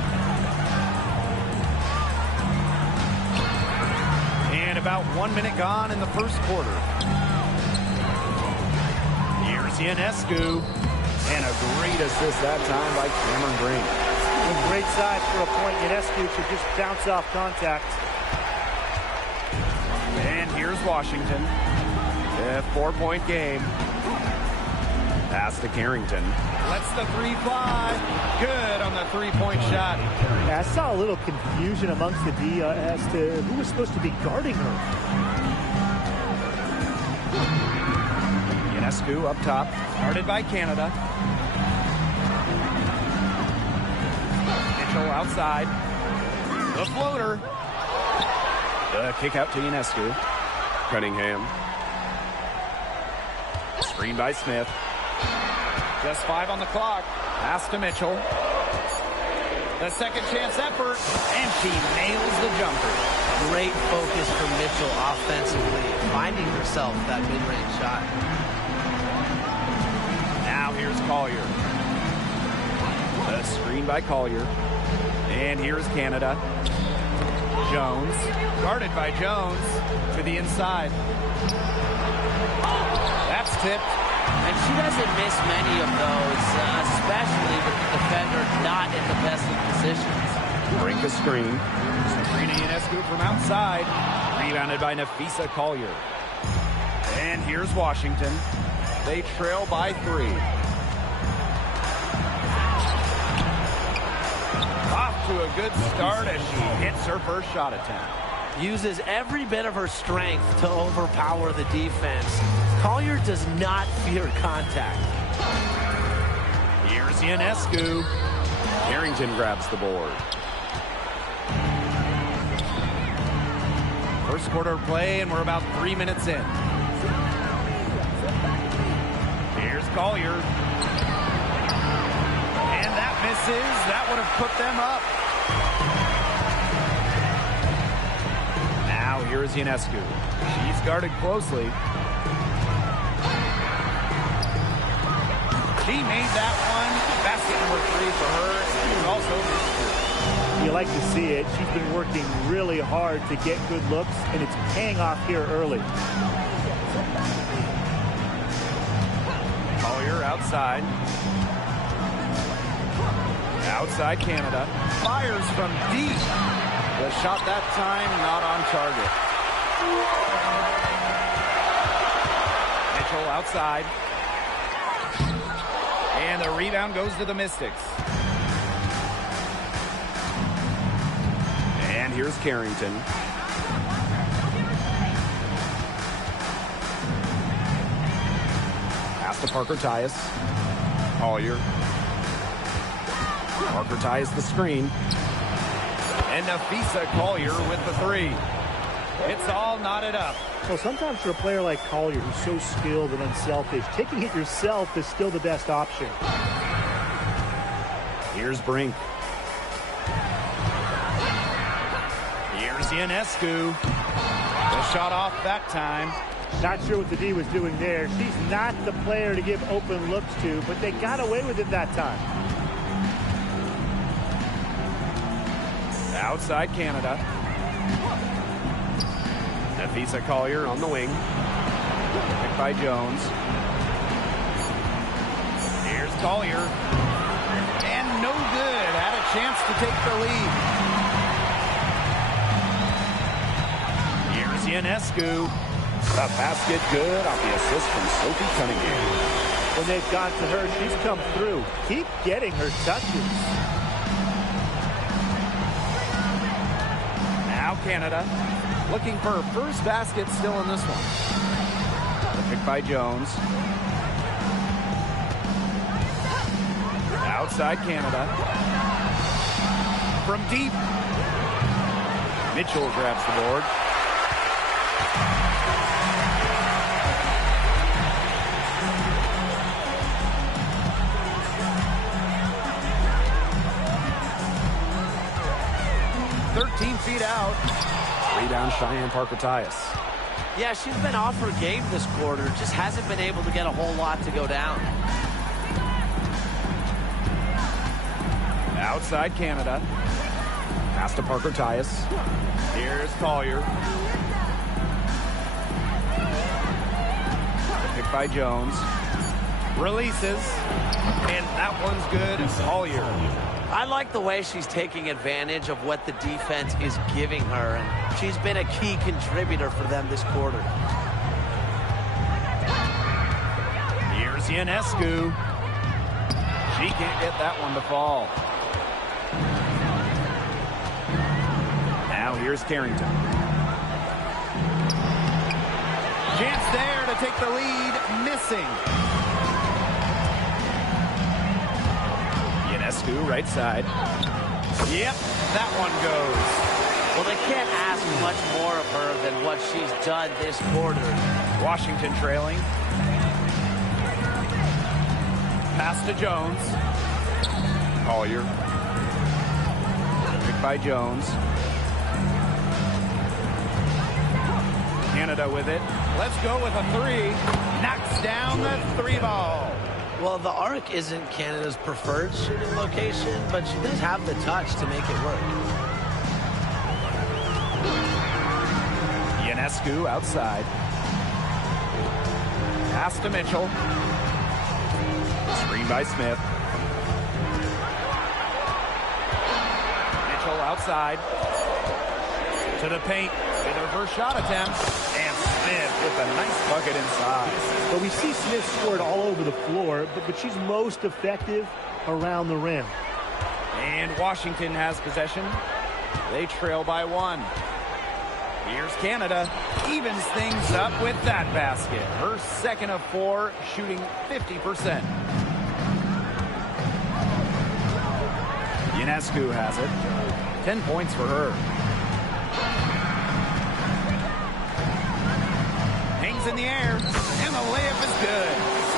And about 1 minute gone in the first quarter. Ionescu, and a great assist that time by Cameron Brink. And great size for a point. Ionescu should just bounce off contact. And here's Washington. A 4-point game. Pass to Carrington. Lets the three fly. Good on the three-point shot. Yeah, I saw a little confusion amongst the D as to who was supposed to be guarding her. Ionescu up top, guarded by Canada. Mitchell outside. The floater. The kick out to Ionescu. Cunningham. Screen by Smith. Just 5 on the clock. Pass to Mitchell. The second chance effort, and she nails the jumper. Great focus from Mitchell offensively, finding herself that mid-range shot. Now here's Collier. The screen by Collier. And here's Canada. Jones, guarded by Jones, to the inside. That's tipped. And she doesn't miss many of those, especially with the defender not in the best of positions. Brink a screen. Sabrina Ionescu from outside. Rebounded by Napheesa Collier. And here's Washington. They trail by 3. Off to a good start as she hits her first shot attempt. Uses every bit of her strength to overpower the defense. Collier does not fear contact. Here's Ionescu. Carrington grabs the board. First quarter play, and we're about 3 minutes in. Here's Collier. And that misses. That would have put them up. Now here's Ionescu. She's guarded closely. She made that one. Basket number 3 for her. And she also missed 2. You like to see it. She's been working really hard to get good looks, and it's paying off here early. Collier outside. Outside Canada. Fires from deep. The shot that time not on target. Mitchell outside. And the rebound goes to the Mystics. And here's Carrington. Pass to Parker Tyus. Collier. Parker Tyus the screen. And Napheesa Collier with the three. It's all knotted up. Well, sometimes for a player like Collier, who's so skilled and unselfish, taking it yourself is still the best option. Here's Brink. Here's Ionescu. The shot off that time. Not sure what the D was doing there. She's not the player to give open looks to, but they got away with it that time. Outside Canada. Napheesa Collier on the wing. Picked by Jones. Here's Collier. And no good. Had a chance to take the lead. Here's Ionescu. The basket good off the assist from Sophie Cunningham. When they've got to her, she's come through. Keep getting her touches. Now Canada looking for her first basket still in this one. Picked by Jones. Outside Canada. From deep. Mitchell grabs the board. Feet out. Rebound Cheyenne Parker Tyus. Yeah, she's been off her game this quarter. Just hasn't been able to get a whole lot to go down. Outside Canada. Pass to Parker Tyus. Here's Collier. Picked by Jones. Releases. And that one's good. Collier. I like the way she's taking advantage of what the defense is giving her, and she's been a key contributor for them this quarter. Here's Ionescu. She can't get that one to fall. Now here's Carrington. Chance there to take the lead, missing. Ionescu, right side. Yep, that one goes. Well, they can't ask much more of her than what she's done this quarter. Washington trailing. Pass to Jones. Collier. Picked by Jones. Canada with it. Let's go with a three. Knocks down the three ball. Well, the arc isn't Canada's preferred shooting location, but she does have the touch to make it work. Ionescu outside. Pass to Mitchell. Screen by Smith. Mitchell outside. To the paint with her first shot attempt. And Smith with a nice bucket inside. But we see Smith scored all over the floor, but she's most effective around the rim. And Washington has possession. They trail by one. Here's Canada. Evens things up with that basket. Her second of four, shooting 50%. Ionescu has it. 10 points for her. Hangs in the air, and the layup is good.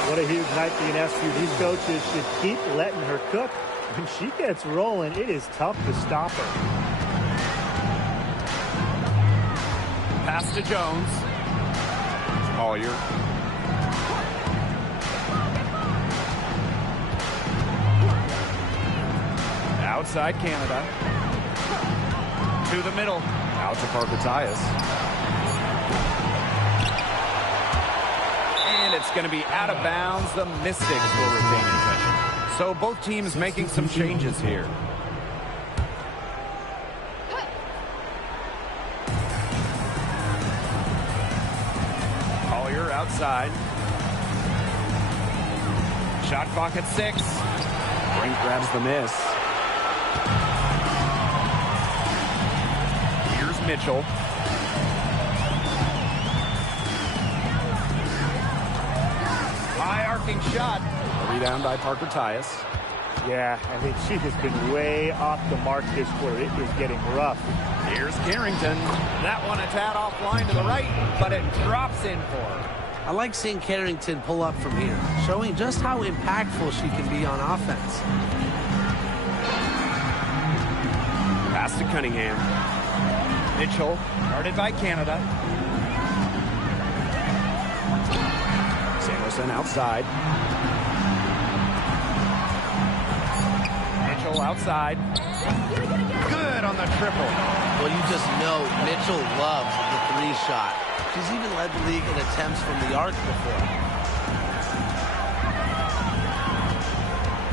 What a huge night for Ionescu. These coaches should keep letting her cook. When she gets rolling, it is tough to stop her. Pass to Jones. Collier. Outside Canada. To the middle. Out to Parker Tyus. And it's going to be out of bounds. The Mystics will retain possession. So both teams making some changes here. Collier outside. Shot clock at 6. Brink grabs the miss. Here's Mitchell. High arcing shot. Rebound by Parker Tyus. Yeah, I think she has been way off the mark this quarter. It is getting rough. Here's Carrington. That one a tad offline to the right, but it drops in for her. I like seeing Carrington pull up from here, showing just how impactful she can be on offense. Pass to Cunningham. Mitchell, guarded by Canada. Samuelson outside. Mitchell outside. Good on the triple. Well, you just know Mitchell loves the 3-shot. She's even led the league in attempts from the arc before.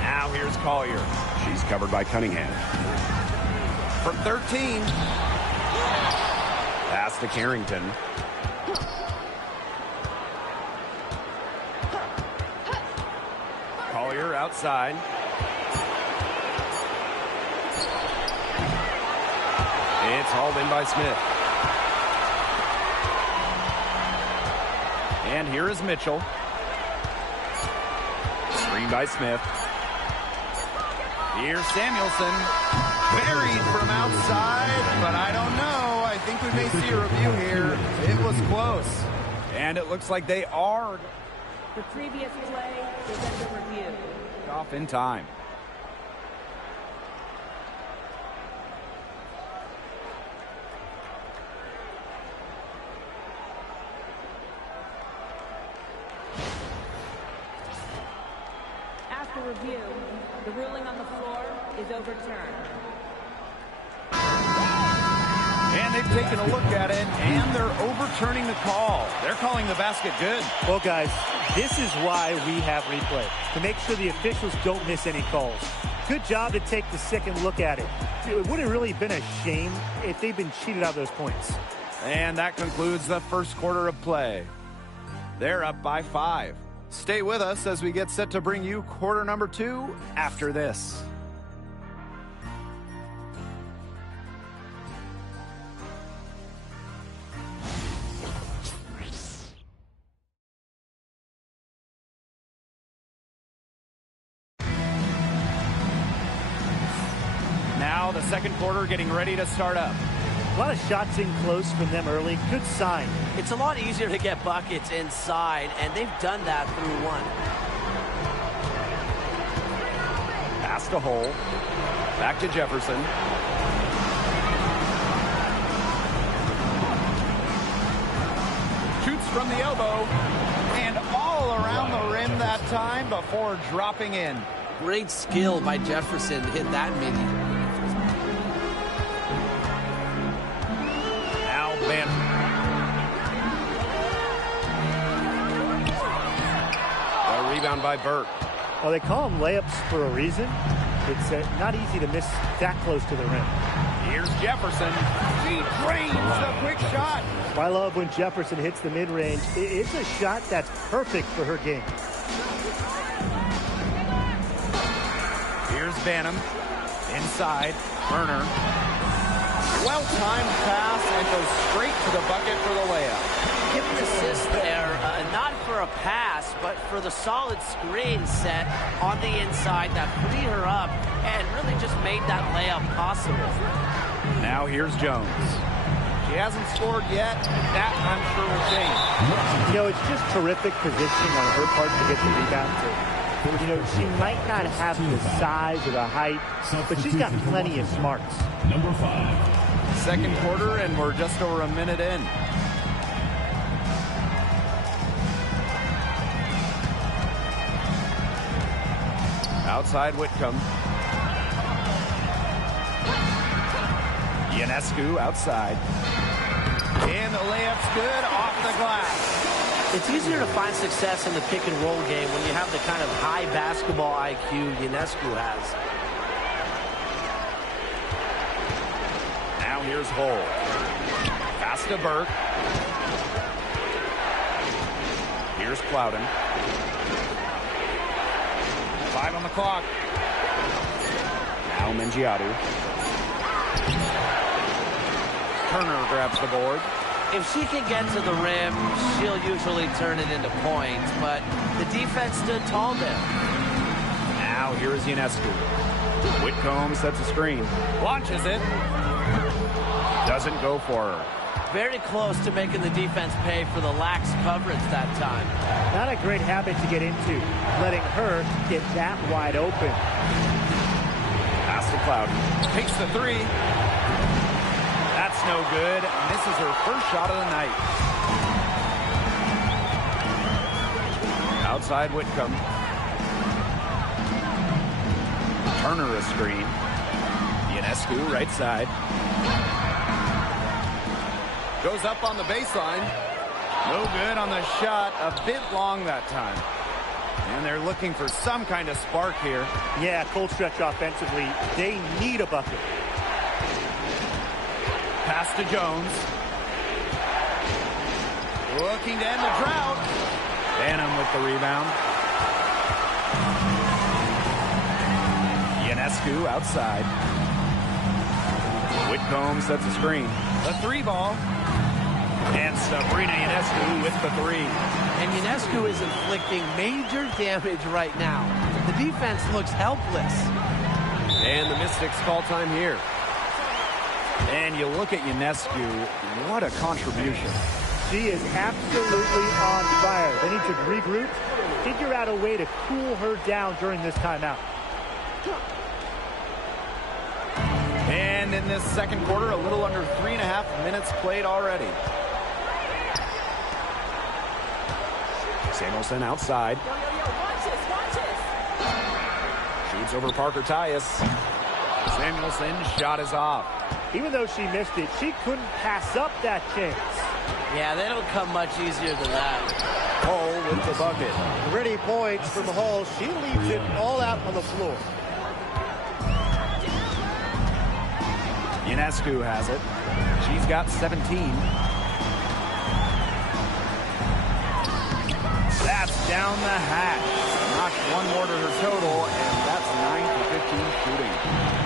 Now here's Collier. She's covered by Cunningham. From 13. Pass to Carrington. Collier outside. It's hauled in by Smith. And here is Mitchell. Screen by Smith. Here's Samuelson. Buried from outside, but I don't know. I think we may see a review here. It was close. And it looks like they are. The previous play is under review. Off in time. After review, the ruling on the floor is overturned. And they've taken a look at it, and they're overturning the call. They're calling the basket good. Well, guys, this is why we have replay, to make sure the officials don't miss any calls. Good job to take the second look at it. It would have really been a shame if they'd been cheated out of those points. And that concludes the first quarter of play. They're up by 5. Stay with us as we get set to bring you quarter number 2 after this. Now the second quarter getting ready to start up. A lot of shots in close from them early. Good sign. It's a lot easier to get buckets inside, and they've done that through one. Pass to Hole. Back to Jefferson. Shoots from the elbow. And all around the rim that time before dropping in. Great skill by Jefferson to hit that midi. A rebound by Burke. Well, they call them layups for a reason. It's not easy to miss that close to the rim. Here's Jefferson. She drains the quick shot. I love when Jefferson hits the mid-range. It's a shot that's perfect for her game. Here's Banham. Inside. Burner. Well-timed pass and goes straight to the bucket for the layup. Give an assist there, not for a pass, but for the solid screen set on the inside that freed her up and really just made that layup possible. Now here's Jones. She hasn't scored yet. That, I'm sure, will change. You know, it's just terrific positioning on her part to get the rebound. You know, she might not have the size or the height, but she's got plenty of smarts. Number 5. Second quarter, and we're just over a minute in. Outside Whitcomb. Ionescu outside. And the layup's good off the glass. It's easier to find success in the pick and roll game when you have the kind of high basketball IQ Ionescu has. Now here's Hole. Pass to Burke. Here's Plowden. 5 on the clock. Now Mengiadu. Turner grabs the board. If she can get to the rim, she'll usually turn it into points, but the defense stood tall there. Now here is Ionescu. Whitcomb sets a screen. Launches it. Doesn't go for her. Very close to making the defense pay for the lax coverage that time. Not a great habit to get into, letting her get that wide open. Pass to Cloud. Takes the 3. That's no good. Misses her first shot of the night. Outside Whitcomb. Turner a screen. Ionescu right side. Goes up on the baseline. No good on the shot. A bit long that time. And they're looking for some kind of spark here. Yeah, cold stretch offensively. They need a bucket. Pass to Jones. Looking to end the drought. Banham with the rebound. Ionescu outside. Whitcomb sets a screen. The 3 ball. And Sabrina Ionescu with the 3. And Ionescu is inflicting major damage right now. The defense looks helpless. And the Mystics call time here. And you look at Ionescu, what a contribution. She is absolutely on fire. They need to regroup, figure out a way to cool her down during this timeout. And in this second quarter, a little under 3.5 minutes played already. Samuelson outside. Watch this. Shoots over Parker Tyus. Samuelson shot is off. Even though she missed it, she couldn't pass up that chance. Yeah, they don't come much easier than that. Hull with the bucket. Ready points from Hull. She leaves it all out on the floor. Ionescu has it. She's got 17. That's down the hatch. Knocked 1 more to her total, and that's 9 for 15 shooting.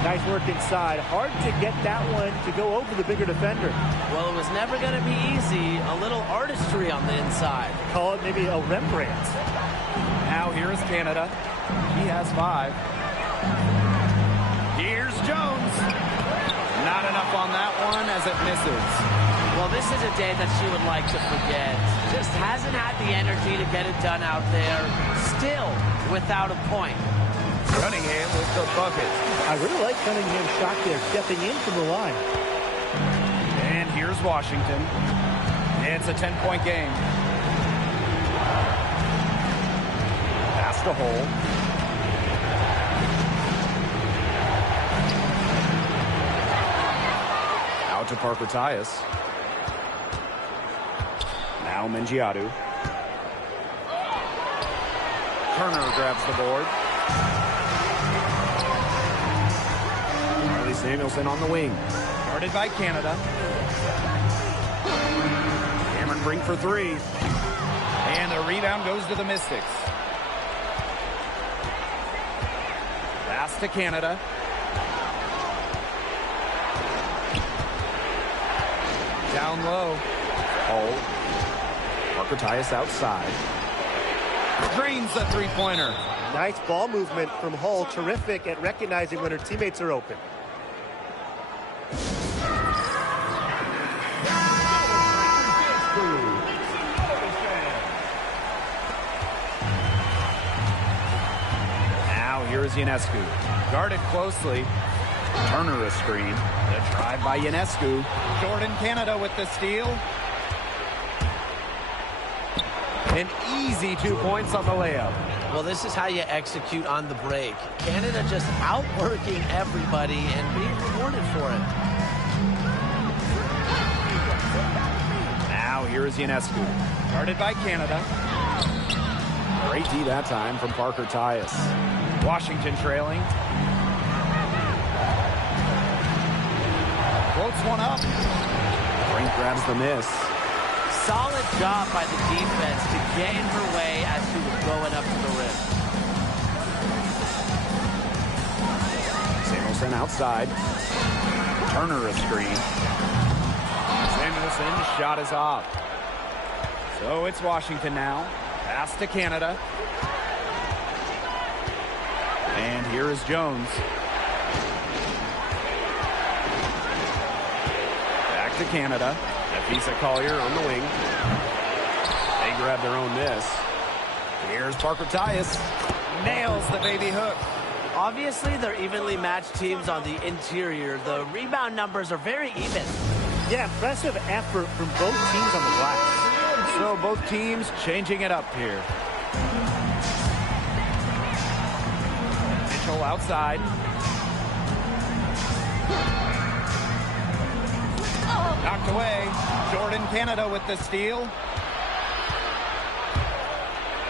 Nice work inside. Hard to get that one to go over the bigger defender. Well, it was never going to be easy. A little artistry on the inside. Call it maybe a Rembrandt. Now here is Canada. She has 5. Here's Jones. Not enough on that one as it misses. Well, this is a day that she would like to forget. Just hasn't had the energy to get it done out there. Still without a point. Cunningham with the bucket. I really like Cunningham's shot there, stepping in from the line. And here's Washington. It's a 10-point game. Pass to Hull. Out to Parker Tyus. Now Mengiadu. Turner grabs the board. Riley Samuelson on the wing. Guarded by Canada. Cameron Brink for 3. And the rebound goes to the Mystics. Pass to Canada. Down low. Hull. Parker Tyus outside. Drains the 3-pointer. Nice ball movement from Hull. Terrific at recognizing when her teammates are open. Now here is Ionescu. Guarded closely. Turner a screen. The drive by Ionescu. Jordan Canada with the steal. An easy 2 points on the layup. Well, this is how you execute on the break. Canada just outworking everybody and being rewarded for it. Now here is Ionescu. Guarded by Canada. Great D that time from Parker Tyus. Washington trailing. Floats one up. Brink grabs the miss. Solid job by the defense to get in her way as she was going up to the rim. Samuelson outside. Turner a screen. Samuelson's shot is off. So it's Washington now. Pass to Canada. And here is Jones. Back to Canada. Nafisa Collier on the wing. They grab their own miss. Here's Parker Tyus. Nails the baby hook. Obviously, they're evenly matched teams on the interior. The rebound numbers are very even. Yeah, impressive effort from both teams on the glass. So both teams changing it up here. Mitchell outside. Knocked away. Jordan Canada with the steal.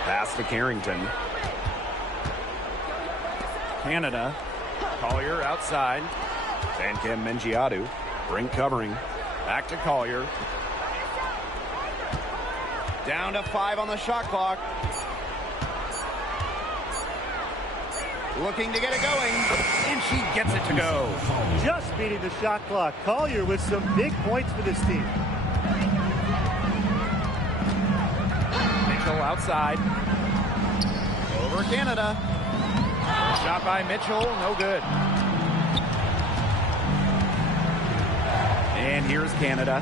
Pass to Carrington. Canada. Collier outside. Sankem Mengiadu. Brink covering. Back to Collier. Down to 5 on the shot clock. Looking to get it going. And she gets it to go. Just beating the shot clock. Collier with some big points for this team. Mitchell outside. Over Canada. Shot by Mitchell. No good. And here's Canada.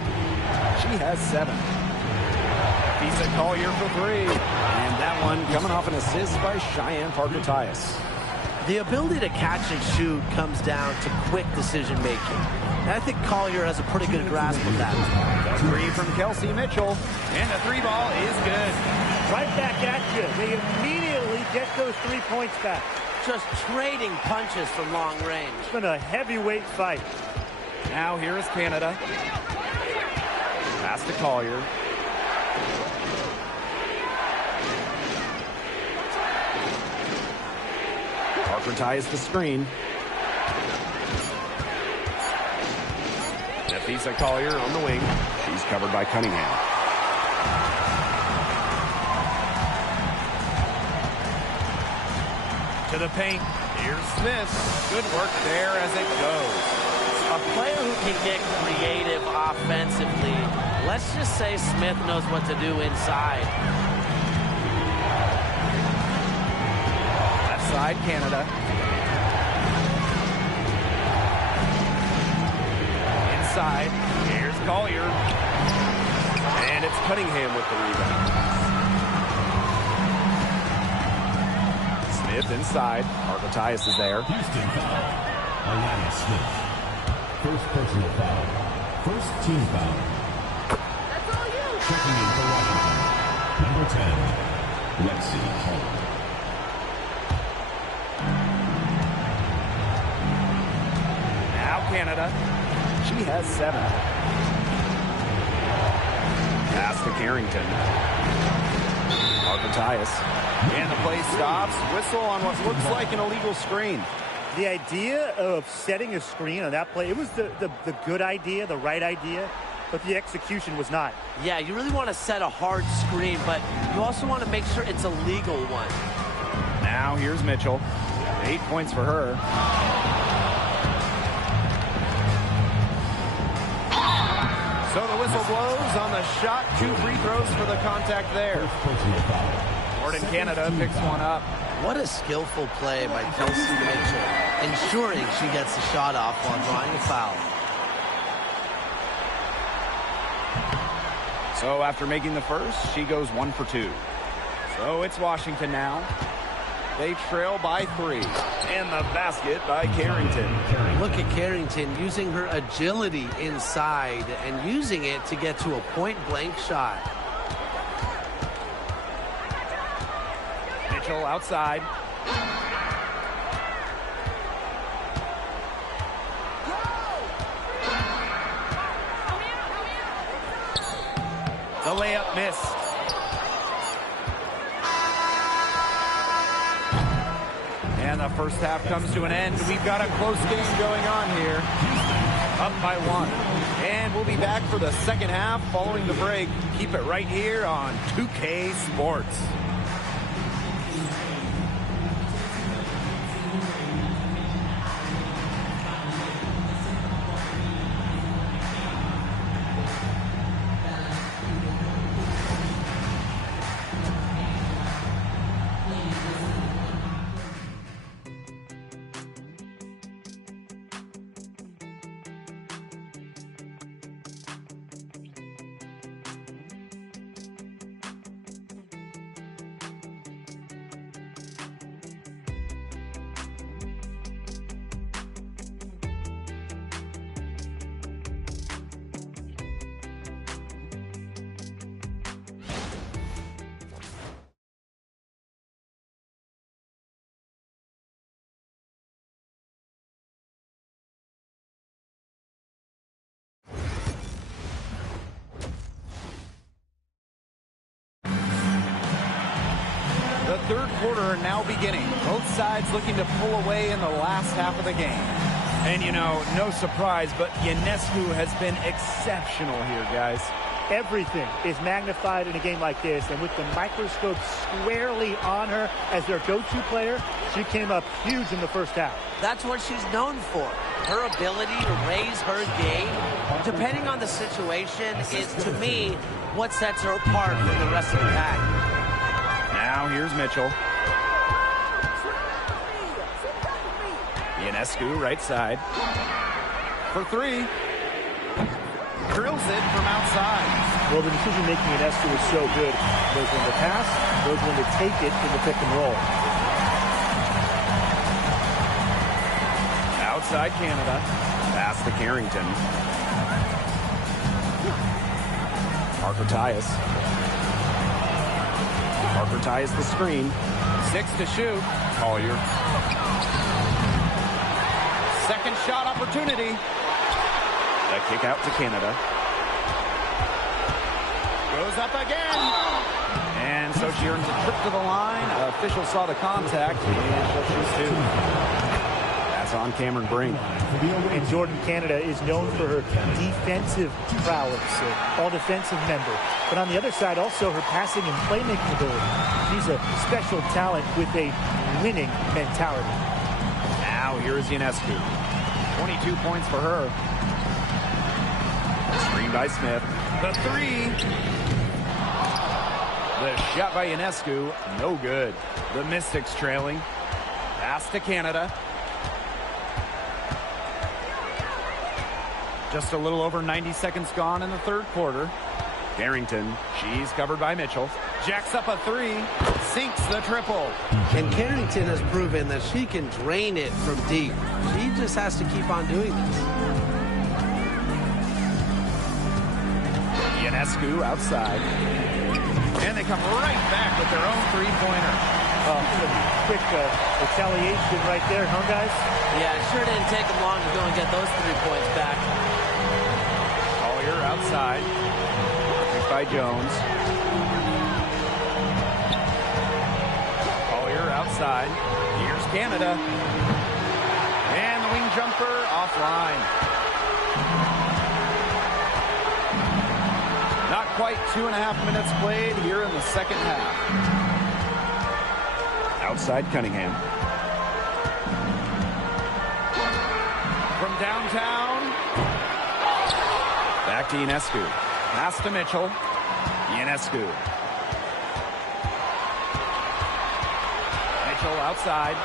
She has 7. Nafisa Collier for 3. And that one coming off an assist by Cheyenne Parker Tyus. The ability to catch and shoot comes down to quick decision making. And I think Collier has a pretty good grasp of that. The 3 from Kelsey Mitchell. And the 3 ball is good. Right back at you. They immediately get those 3 points back. Just trading punches from long range. It's been a heavyweight fight. Now here is Canada. Pass to Collier. Parker ties the screen. Nafisa Collier on the wing. She's covered by Cunningham. To the paint. Here's Smith. Good work there as it goes. A player who can get creative offensively. Let's just say Smith knows what to do inside. Left side, Canada. Inside. Here's Collier. And it's Cunningham with the rebound. Smith inside. Parker Tyus is there. Houston foul. Alana Smith. First personal foul. First team foul. That's all you. Checking in for Washington. Number 10, Lexi Hall. Now Canada. She has 7. Pass to Carrington. Parker Tyus. And the play stops. Whistle on what looks like an illegal screen. The idea of setting a screen on that play, it was the good idea, the right idea, but the execution was not. Yeah, you really want to set a hard screen, but you also want to make sure it's a legal one. Now here's Mitchell. 8 points for her. So the whistle blows on the shot. 2 free throws for the contact there. Jordan Canada picks one up. What a skillful play by Kelsey Mitchell, ensuring she gets the shot off while drawing a foul. So after making the first, she goes 1 for 2. So it's Washington now. They trail by 3. And the basket by Carrington. Look at Carrington using her agility inside and using it to get to a point-blank shot. Mitchell outside. The layup missed. And the first half comes to an end. We've got a close game going on here. Up by 1. And we'll be back for the second half following the break. Keep it right here on 2K Sports. The third quarter now beginning. Both sides looking to pull away in the last half of the game. And, you know, no surprise, but Ionescu has been exceptional here, guys. Everything is magnified in a game like this, and with the microscope squarely on her as their go-to player, she came up huge in the first half. That's what she's known for. Her ability to raise her game, depending on the situation, is, to me, what sets her apart from the rest of the pack. Now here's Mitchell. Ionescu, right side. For three. Drills it from outside. Well, the decision-making in Ionescu is so good. Knows when to pass, knows when to take it in the pick and roll. Outside Canada. Pass to Carrington. Parker Tyus. Parker Tyus the screen. 6 to shoot. Collier. Second shot opportunity. A kick out to Canada. Goes up again. And so she earns a trip to the line. Official saw the contact. And she'll shoot two. That's on Cameron Brink. And Jordan Canada is known for her defensive prowess, all defensive member. But on the other side, also her passing and playmaking ability. She's a special talent with a winning mentality. Now here's Ionescu. 22 points for her. Screen by Smith. The three. The shot by Ionescu. No good. The Mystics trailing. Pass to Canada. Just a little over 90 seconds gone in the third quarter. Carrington. She's covered by Mitchell. Jacks up a three. Sinks the triple. And Carrington has proven that she can drain it from deep. She just has to keep on doing this. Ionescu outside. And they come right back with their own three-pointer. Quick retaliation right there, huh, guys? Yeah, it sure didn't take them long to go and get those 3 points back. Collier outside. Picked by Jones. Collier outside. Here's Canada. And the wing jumper offline. Not quite 2.5 minutes played here in the second half. Outside Cunningham. From downtown. Back to Ionescu. Pass to Mitchell. Ionescu. Mitchell outside.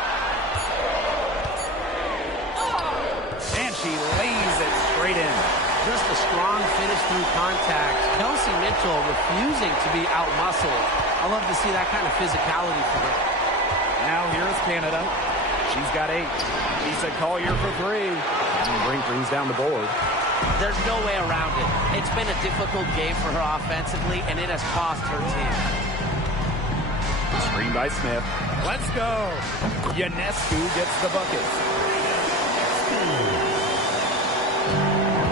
And she lays it straight in. Just a strong finish through contact. Kelsey Mitchell refusing to be out-muscled. I love to see that kind of physicality from her. Now here's Canada. She's got 8. Lisa Collier for 3. And Brink brings down the board. There's no way around it. It's been a difficult game for her offensively, and it has cost her team. Screen by Smith. Let's go. Ionescu gets the bucket.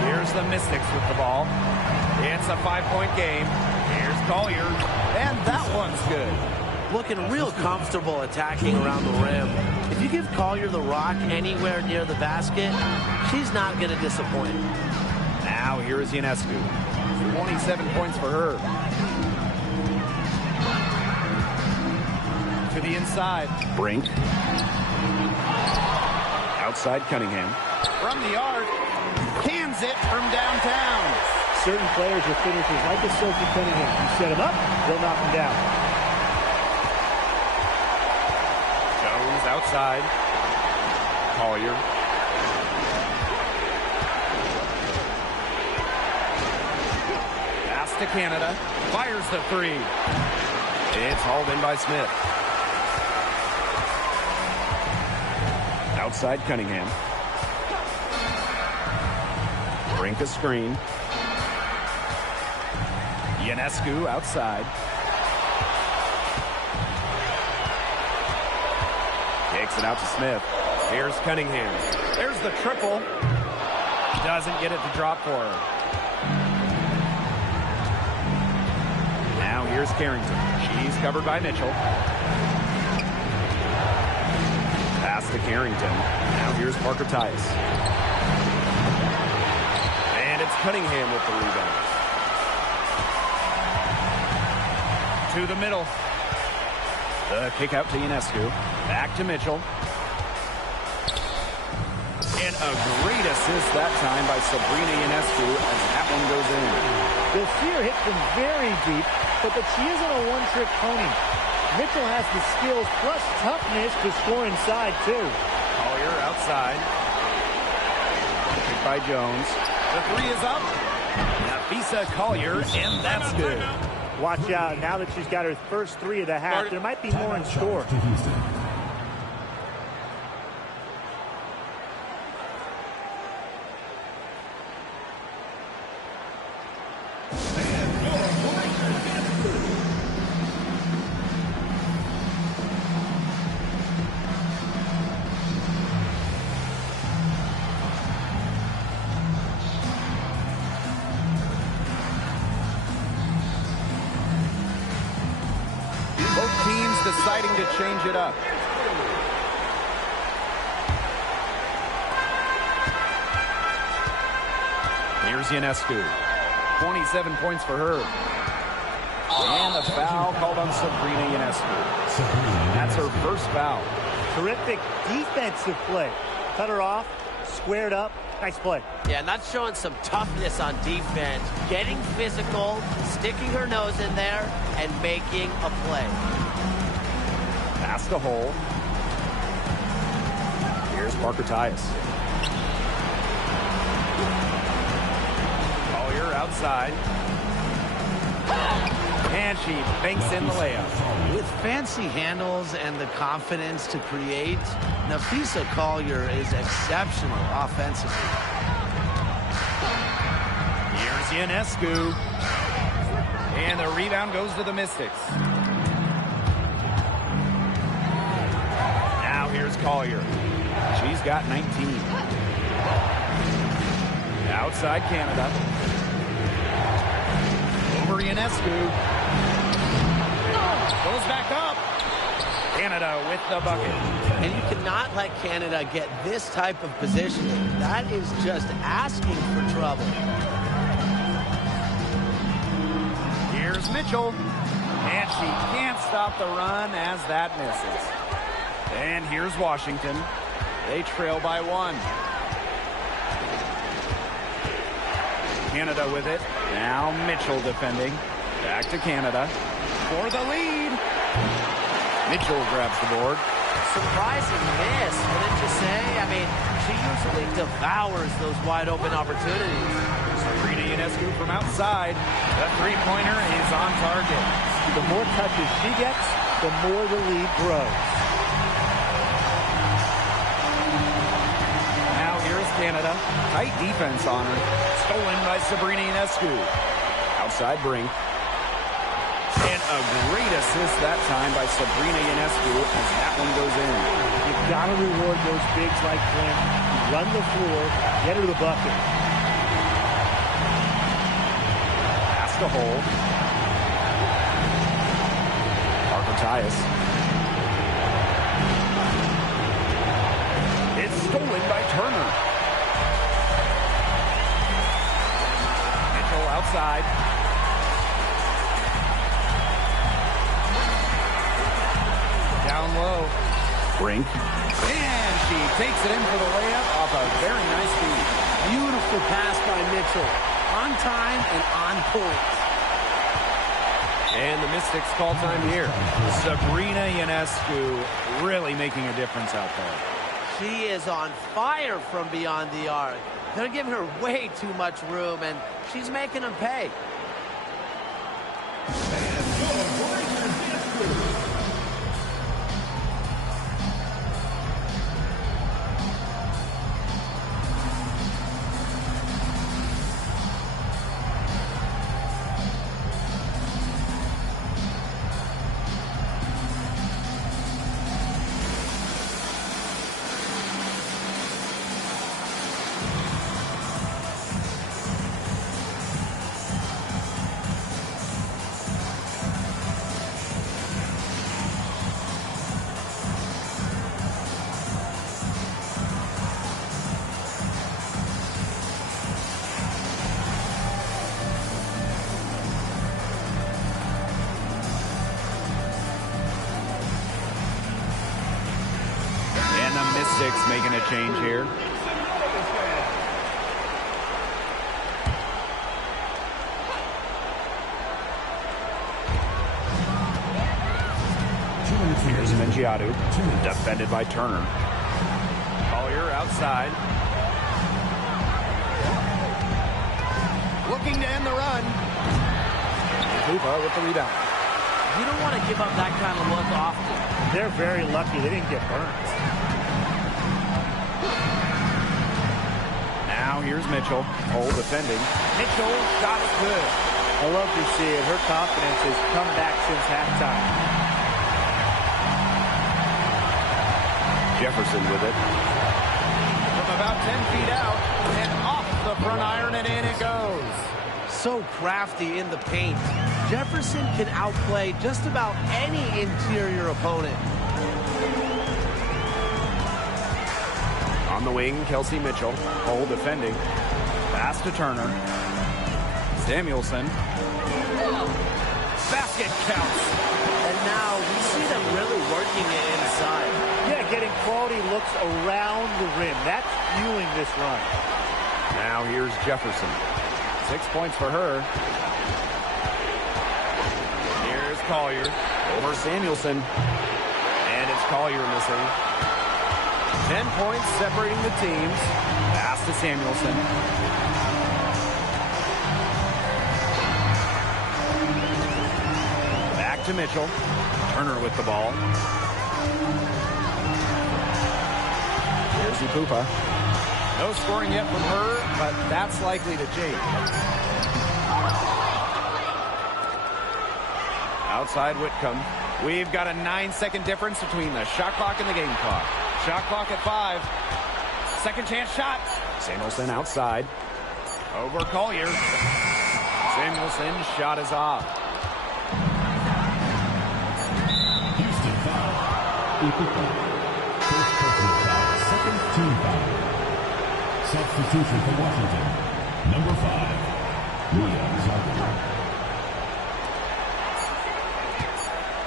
Here's the Mystics with the ball. It's a 5-point game. Here's Collier. And that one's good. Looking real comfortable attacking around the rim. If you give Collier the rock anywhere near the basket, she's not going to disappoint. Now here is Ionescu. 27 points for her. To the inside. Brink. Outside Cunningham. From the arc. Cans it from downtown. Certain players are finishers like a Sophie Cunningham. You set them up, they'll knock them down. Jones outside. Collier. Pass to Canada. Fires the three. It's hauled in by Smith. Outside Cunningham. Brink a screen. Ionescu outside. Takes it out to Smith. Here's Cunningham. There's the triple. Doesn't get it to drop for her. Now here's Carrington. She's covered by Mitchell. Pass to Carrington. Now here's Parker Tice. And it's Cunningham with the rebound. To the middle. The kick out to Ionescu. Back to Mitchell. And a great assist that time by Sabrina Ionescu as that one goes in. You'll see her hit from very deep, but she isn't a one-trick pony. Mitchell has the skills plus toughness to score inside, too. Collier outside. Kick by Jones. The three is up. Napheesa Collier, and that's good. Watch out. Now that she's got her first three of the half, there might be more in store. Both teams deciding to change it up. Here's Ionescu. 27 points for her. And a foul called on Sabrina Ionescu. That's her first foul. Terrific defensive play. Cut her off, squared up. Nice play. Yeah, not showing some toughness on defense. Getting physical, sticking her nose in there, and making a play. Pass the hole. Here's Parker Tice. Collier outside. And she banks in the layup. With fancy handles and the confidence to create, Napheesa Collier is exceptional offensively. Here's Ionescu. And the rebound goes to the Mystics. Now here's Collier. She's got 19. Outside Canada. Over Ionescu. Goes back up. Canada with the bucket. And you cannot let Canada get this type of positioning. That is just asking for trouble. Here's Mitchell. And she can't stop the run as that misses. And here's Washington. They trail by one. Canada with it. Now Mitchell defending. Back to Canada. For the lead. Mitchell grabs the board. Surprising miss, wouldn't you say? I mean, she usually devours those wide open opportunities. Sabrina Ionescu from outside. The three-pointer is on target. The more touches she gets, the more the lead grows. Now here's Canada. Tight defense on her. Stolen by Sabrina Ionescu. Outside Brink. And a great assist that time by Sabrina Ionescu as that one goes in. You've got to reward those bigs like Brink. Run the floor, get her the bucket. Pass the hole. Parker Tice. It's stolen by Turner. Mitchell outside. Down low. Brink. And she takes it in for the layup off a very nice feed. Beautiful pass by Mitchell. On time and on point. And the Mystics call time here. Sabrina Ionescu really making a difference out there. She is on fire from beyond the arc. They're giving her way too much room, and she's making them pay. 6 making a change here. Here's Mengiadu, defended by Turner. Collier outside. Looking to end the run. Pupa with the rebound. You don't want to give up that kind of look often. They're very lucky they didn't get burnt. Now here's Mitchell. Hole defending. Mitchell, shot's good. I love to see it. Her confidence has come back since halftime. Jefferson with it. From about 10 feet out and off the front iron and in it goes. So crafty in the paint. Jefferson can outplay just about any interior opponent. On the wing, Kelsey Mitchell. Hole defending. Pass to Turner. Samuelson. Basket counts. And now we see them really working it inside. Yeah, getting quality looks around the rim. That's fueling this run. Now here's Jefferson. 6 points for her. Here's Collier. Over Samuelson. And it's Collier missing. 10 points separating the teams. Pass to Samuelson. Back to Mitchell. Turner with the ball. Here's Ipupa. No scoring yet from her, but that's likely to change. Outside Whitcomb. We've got a 9-second difference between the shot clock and the game clock. Shot clock at 5. Second chance shot. Samuelson outside. Over Collier. Samuelson's shot is off. Houston foul. Ipupa. First personal foul. Second team foul. Substitution for Washington. Number 5. Mia Zargar.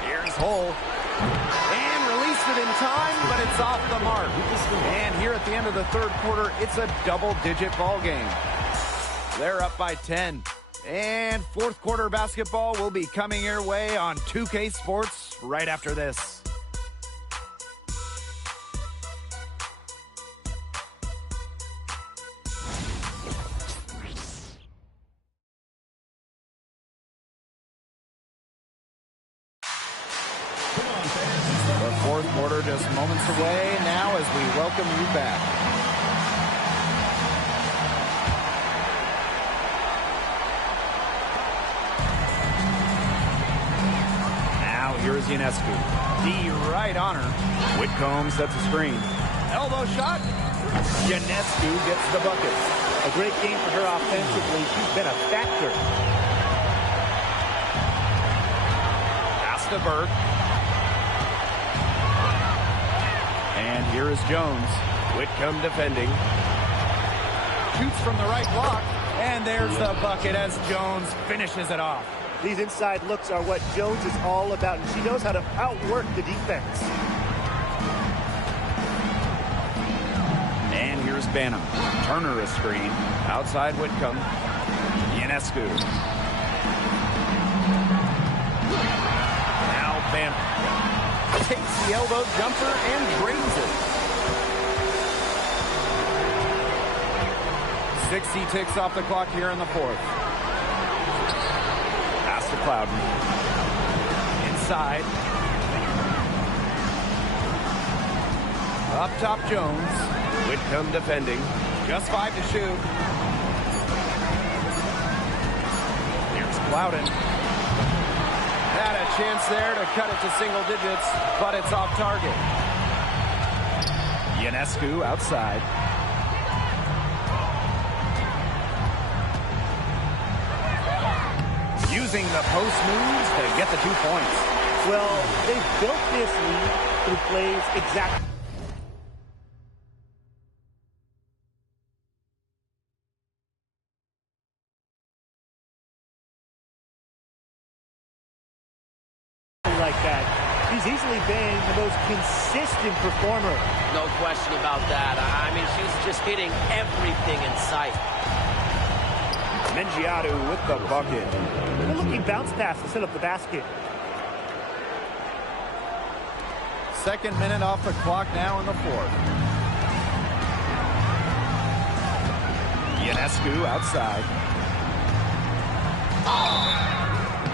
Here's Hull. And released it in time, but it's off the mark. And here at the end of the third quarter, it's a double-digit ball game. They're up by 10. And fourth quarter basketball will be coming your way on 2K Sports right after this. The fourth quarter just moments away now as we welcome you back. Now here's Ionescu. D right on her. Whitcomb sets a screen. Elbow shot. Ionescu gets the bucket. A great game for her offensively. She's been a factor. Pass to Burke. And here is Jones. Whitcomb defending. Shoots from the right block. And there's the bucket as Jones finishes it off. These inside looks are what Jones is all about, and she knows how to outwork the defense. And here's Banham. Turner a screen. Outside Whitcomb. Ionescu. Now Banham. Takes the elbow jumper and drains it. 60 ticks off the clock here in the fourth. Pass to Clouden. Inside. Up top Jones. Whitcomb defending. Just 5 to shoot. Here's Clouden. Had a chance there to cut it to single digits, but it's off target. Ionescu outside. Using the post moves to get the 2 points. Well, they built this lead through plays exactly like that. She She's easily been the most consistent performer. No question about that. I mean, she's just hitting everything in sight. Mengiadu with the bucket. Good looking bounce pass to set up the basket. Second minute off the clock now in the fourth. Ionescu outside.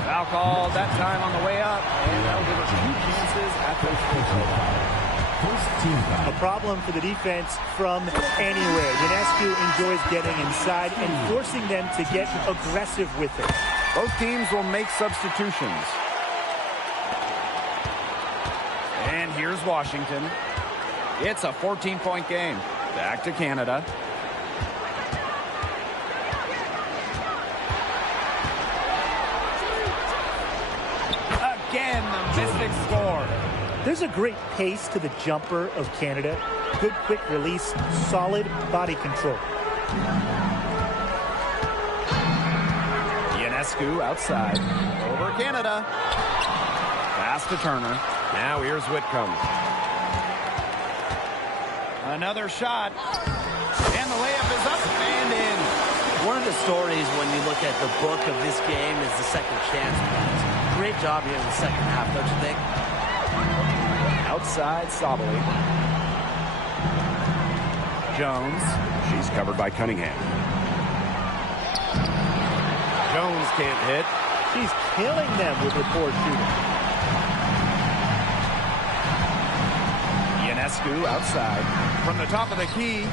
Foul called that time on the way up, and that'll give her 2 chances at the free throw line. A problem for the defense from anywhere. Ionescu enjoys getting inside and forcing them to get aggressive with it. Both teams will make substitutions. And here's Washington. It's a 14-point game. Back to Canada. Again, the Mystics score. There's a great pace to the jumper of Canada. Good quick release, solid body control. Ionescu outside. Over Canada. Pass to Turner. Now here's Whitcomb. Another shot. And the layup is up and in. One of the stories when you look at the book of this game is the second chance plays. Great job here in the second half, don't you think? Outside, Sabally. Jones. She's covered by Cunningham. Jones can't hit. She's killing them with her poor shooting. Ionescu outside. From the top of the key.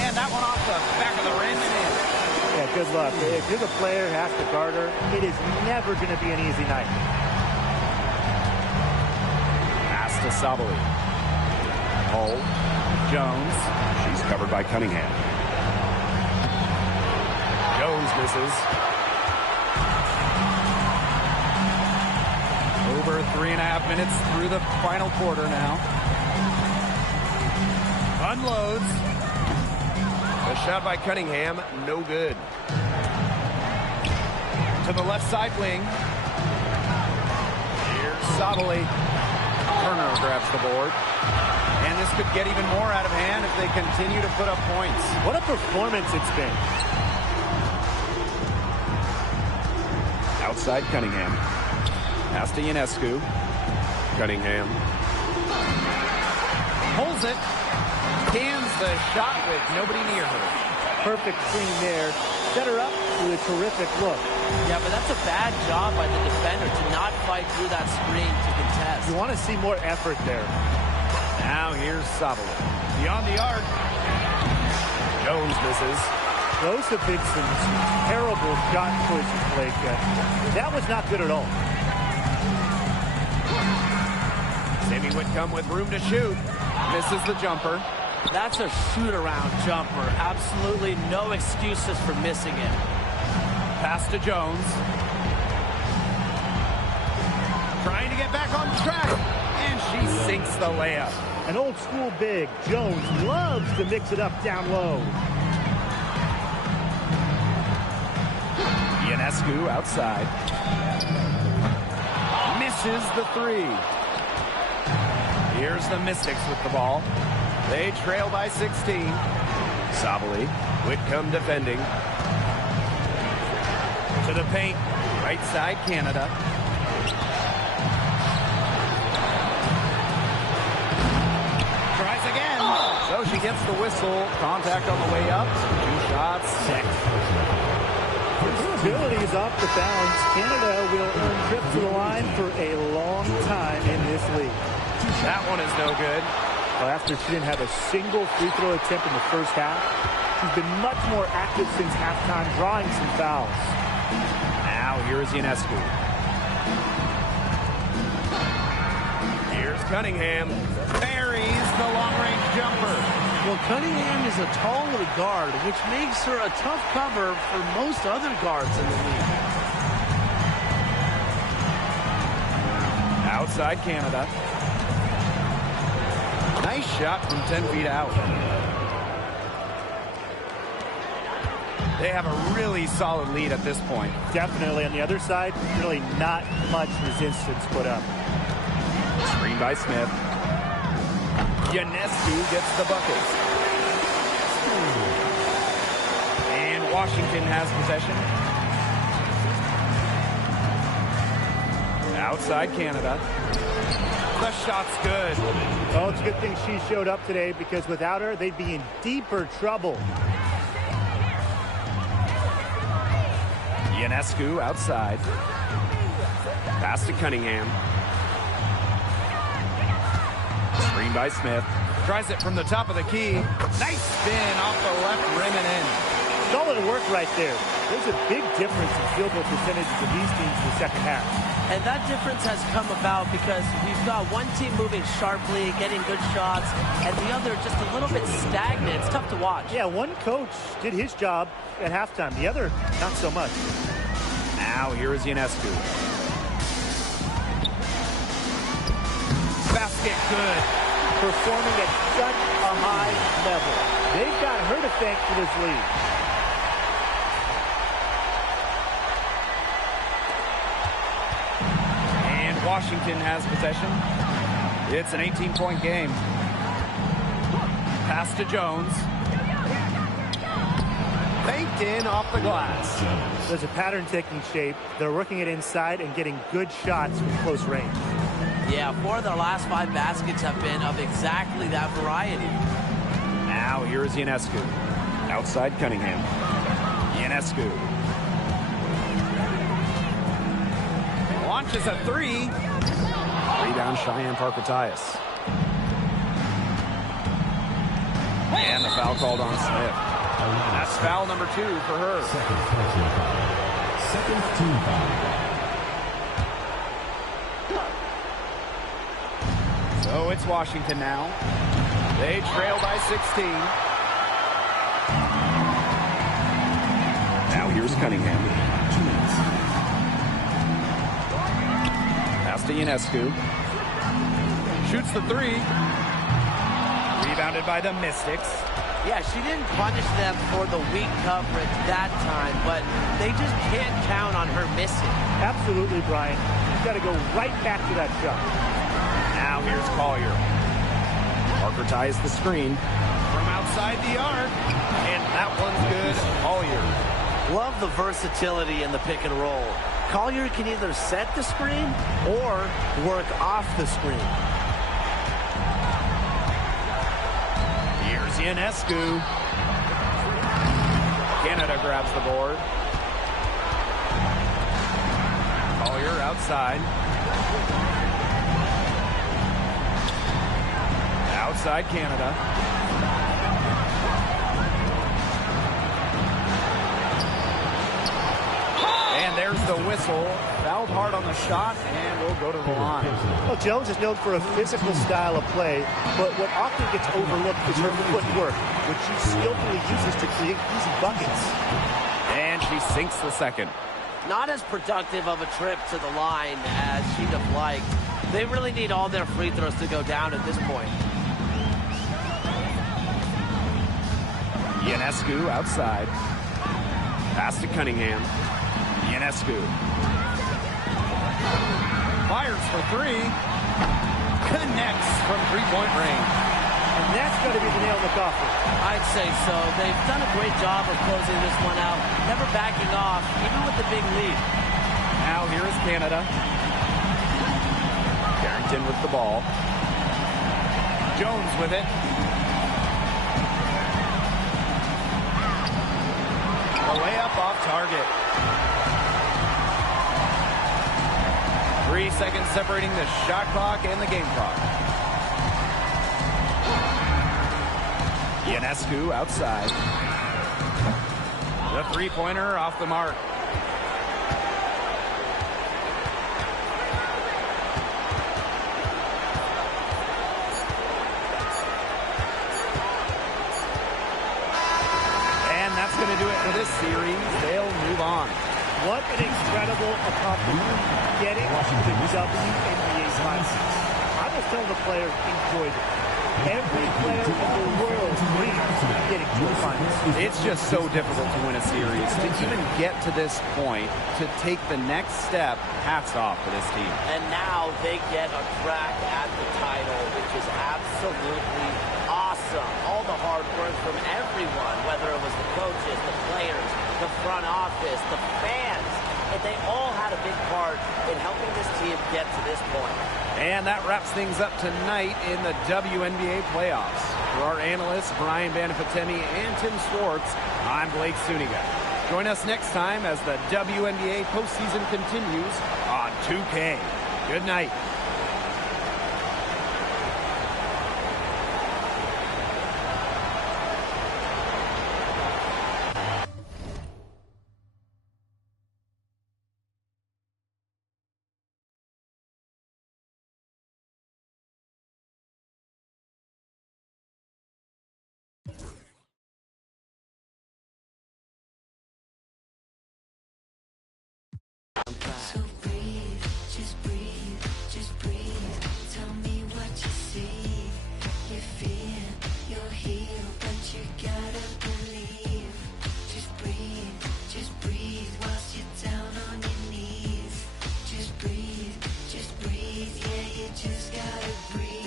And that one off the back of the rim and in. Yeah, good luck. If you're the player who has to guard her, it is never going to be an easy night. Pass to Sabally. Hull. Jones. She's covered by Cunningham. Jones misses. Over 3.5 minutes through the final quarter now. Unloads. A shot by Cunningham, no good. To the left side wing. Here's Sabally. Turner grabs the board. And this could get even more out of hand if they continue to put up points. What a performance it's been. Outside Cunningham. Pass to Ionescu. Cunningham. Holds it. Cans the shot with nobody near her. Perfect screen there. Set her up with a terrific look. Yeah, but that's a bad job by the defender to not fight through that screen to contest. You want to see more effort there. Now here's Sabally. Beyond the arc. Jones misses. Those have been some terrible shot choices, Blake. That was not good at all. Sammy Whitcomb with room to shoot. Misses the jumper. That's a shoot-around jumper. Absolutely no excuses for missing it. Pass to Jones. Trying to get back on track. And she sinks the layup. An old school big. Jones loves to mix it up down low. Ionescu outside. Misses the three. Here's the Mystics with the ball. They trail by 16. Sabally. Whitcomb defending. To the paint. Right side, Canada. Tries again. So she gets the whistle. Contact on the way up. 2 shots. 6. Ability is off the bounds. Canada will earn trips to the line for a long time in this league. That one is no good. Well, after she didn't have a single free throw attempt in the first half, she's been much more active since halftime, drawing some fouls. Now here's Ionescu. Here's Cunningham. Buries the long-range jumper. Well, Cunningham is a taller guard, which makes her a tough cover for most other guards in the league. Outside Canada. Nice shot from 10 feet out. They have a really solid lead at this point. Definitely on the other side, really not much resistance put up. Screen by Smith. Ionescu gets the bucket. And Washington has possession. Outside Canada. The shot's good. Well, it's a good thing she showed up today, because without her, they'd be in deeper trouble. Ionescu outside. Pass to Cunningham. Screen by Smith. Tries it from the top of the key. Nice spin off the left rim and in. Solid work right there. There's a big difference in field goal percentages of these teams in the second half. And that difference has come about because we've got one team moving sharply, getting good shots, and the other just a little bit stagnant. It's tough to watch. Yeah, one coach did his job at halftime. The other, not so much. Now here is Ionescu. Basket good. Performing at such a high level. They've got her to thank for this lead. And Washington has possession. It's an 18-point game. Pass to Jones. Banked in off the glass. There's a pattern taking shape. They're working it inside and getting good shots from close range. Yeah, 4 of their last 5 baskets have been of exactly that variety. Now here is Ionescu. Outside Cunningham. Ionescu. Launches a 3. Rebound Cheyenne Parker-Tyus. And the foul called on Smith. That's foul number 2 for her. Second personal foul. Second team foul. So it's Washington now. They trail by 16. Now here's Cunningham. Pass to Ionescu. Shoots the 3. Rebounded by the Mystics. Yeah, she didn't punish them for the weak coverage that time, but they just can't count on her missing. Absolutely, Brian. You've got to go right back to that shot. Now here's Collier. Parker ties the screen from outside the arc, and that one's good. Collier. Love the versatility in the pick and roll. Collier can either set the screen or work off the screen. Here's Ionescu. Canada grabs the board. Collier outside. Outside Canada. And there's the whistle. Fouled hard on the shot, and we'll go to the line. Well, Jones is known for a physical style of play, but what often gets overlooked is her footwork, which she skillfully uses to create easy buckets. And she sinks the second. Not as productive of a trip to the line as she'd have liked. They really need all their free throws to go down at this point. Ionescu outside. Pass to Cunningham. Ionescu. Fires for 3. Connects from three-point range. And that's got to be the nail in the coffin. I'd say so. They've done a great job of closing this one out, never backing off, even with the big lead. Now here is Canada. Carrington with the ball. Jones with it. A layup off target. 3 seconds separating the shot clock and the game clock. Ionescu outside. The three-pointer off the mark. And that's going to do it for this series. They'll move on. What an incredible accomplishment, getting the WNBA Finals. I was telling the players, enjoy it. Every player in the world dreams of getting to the finals. It's just so difficult to win a series. To even get to this point, to take the next step, hats off to this team. And now they get a crack at the title, which is absolutely awesome. All the hard work from everyone, whether it was the coaches, the players, the front office, the fans, and they all had a big part in helping this team get to this point. And that wraps things up tonight in the WNBA playoffs. For our analysts, Brian Banafitemi and Tim Schwartz, I'm Blake Suniga. Join us next time as the WNBA postseason continues on 2K. Good night. So breathe, just breathe, just breathe. Tell me what you see. You feel you're healed, but you gotta believe. Just breathe whilst you're down on your knees. Just breathe, yeah, you just gotta breathe.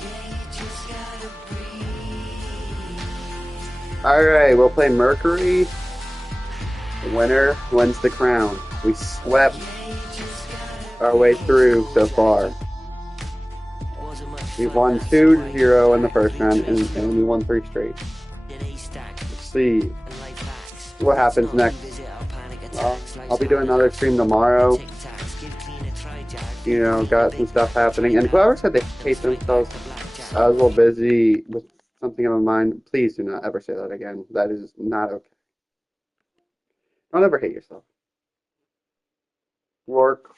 Yeah, you just gotta breathe. Alright, we'll play Mercury. The winner wins the crown. We swept our way through so far. We won 2-0 in the first round, and we won 3 straight. Let's see what happens next. I'll be doing another stream tomorrow. You know, got some stuff happening. And whoever said they hate themselves, I was a little busy with something in my mind. Please do not ever say that again. That is not okay. Don't ever hate yourself. Work.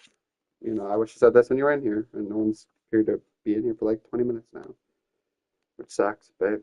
You know, I wish you said this when you were in here, and no one's here to be in here for like 20 minutes now, which sucks, but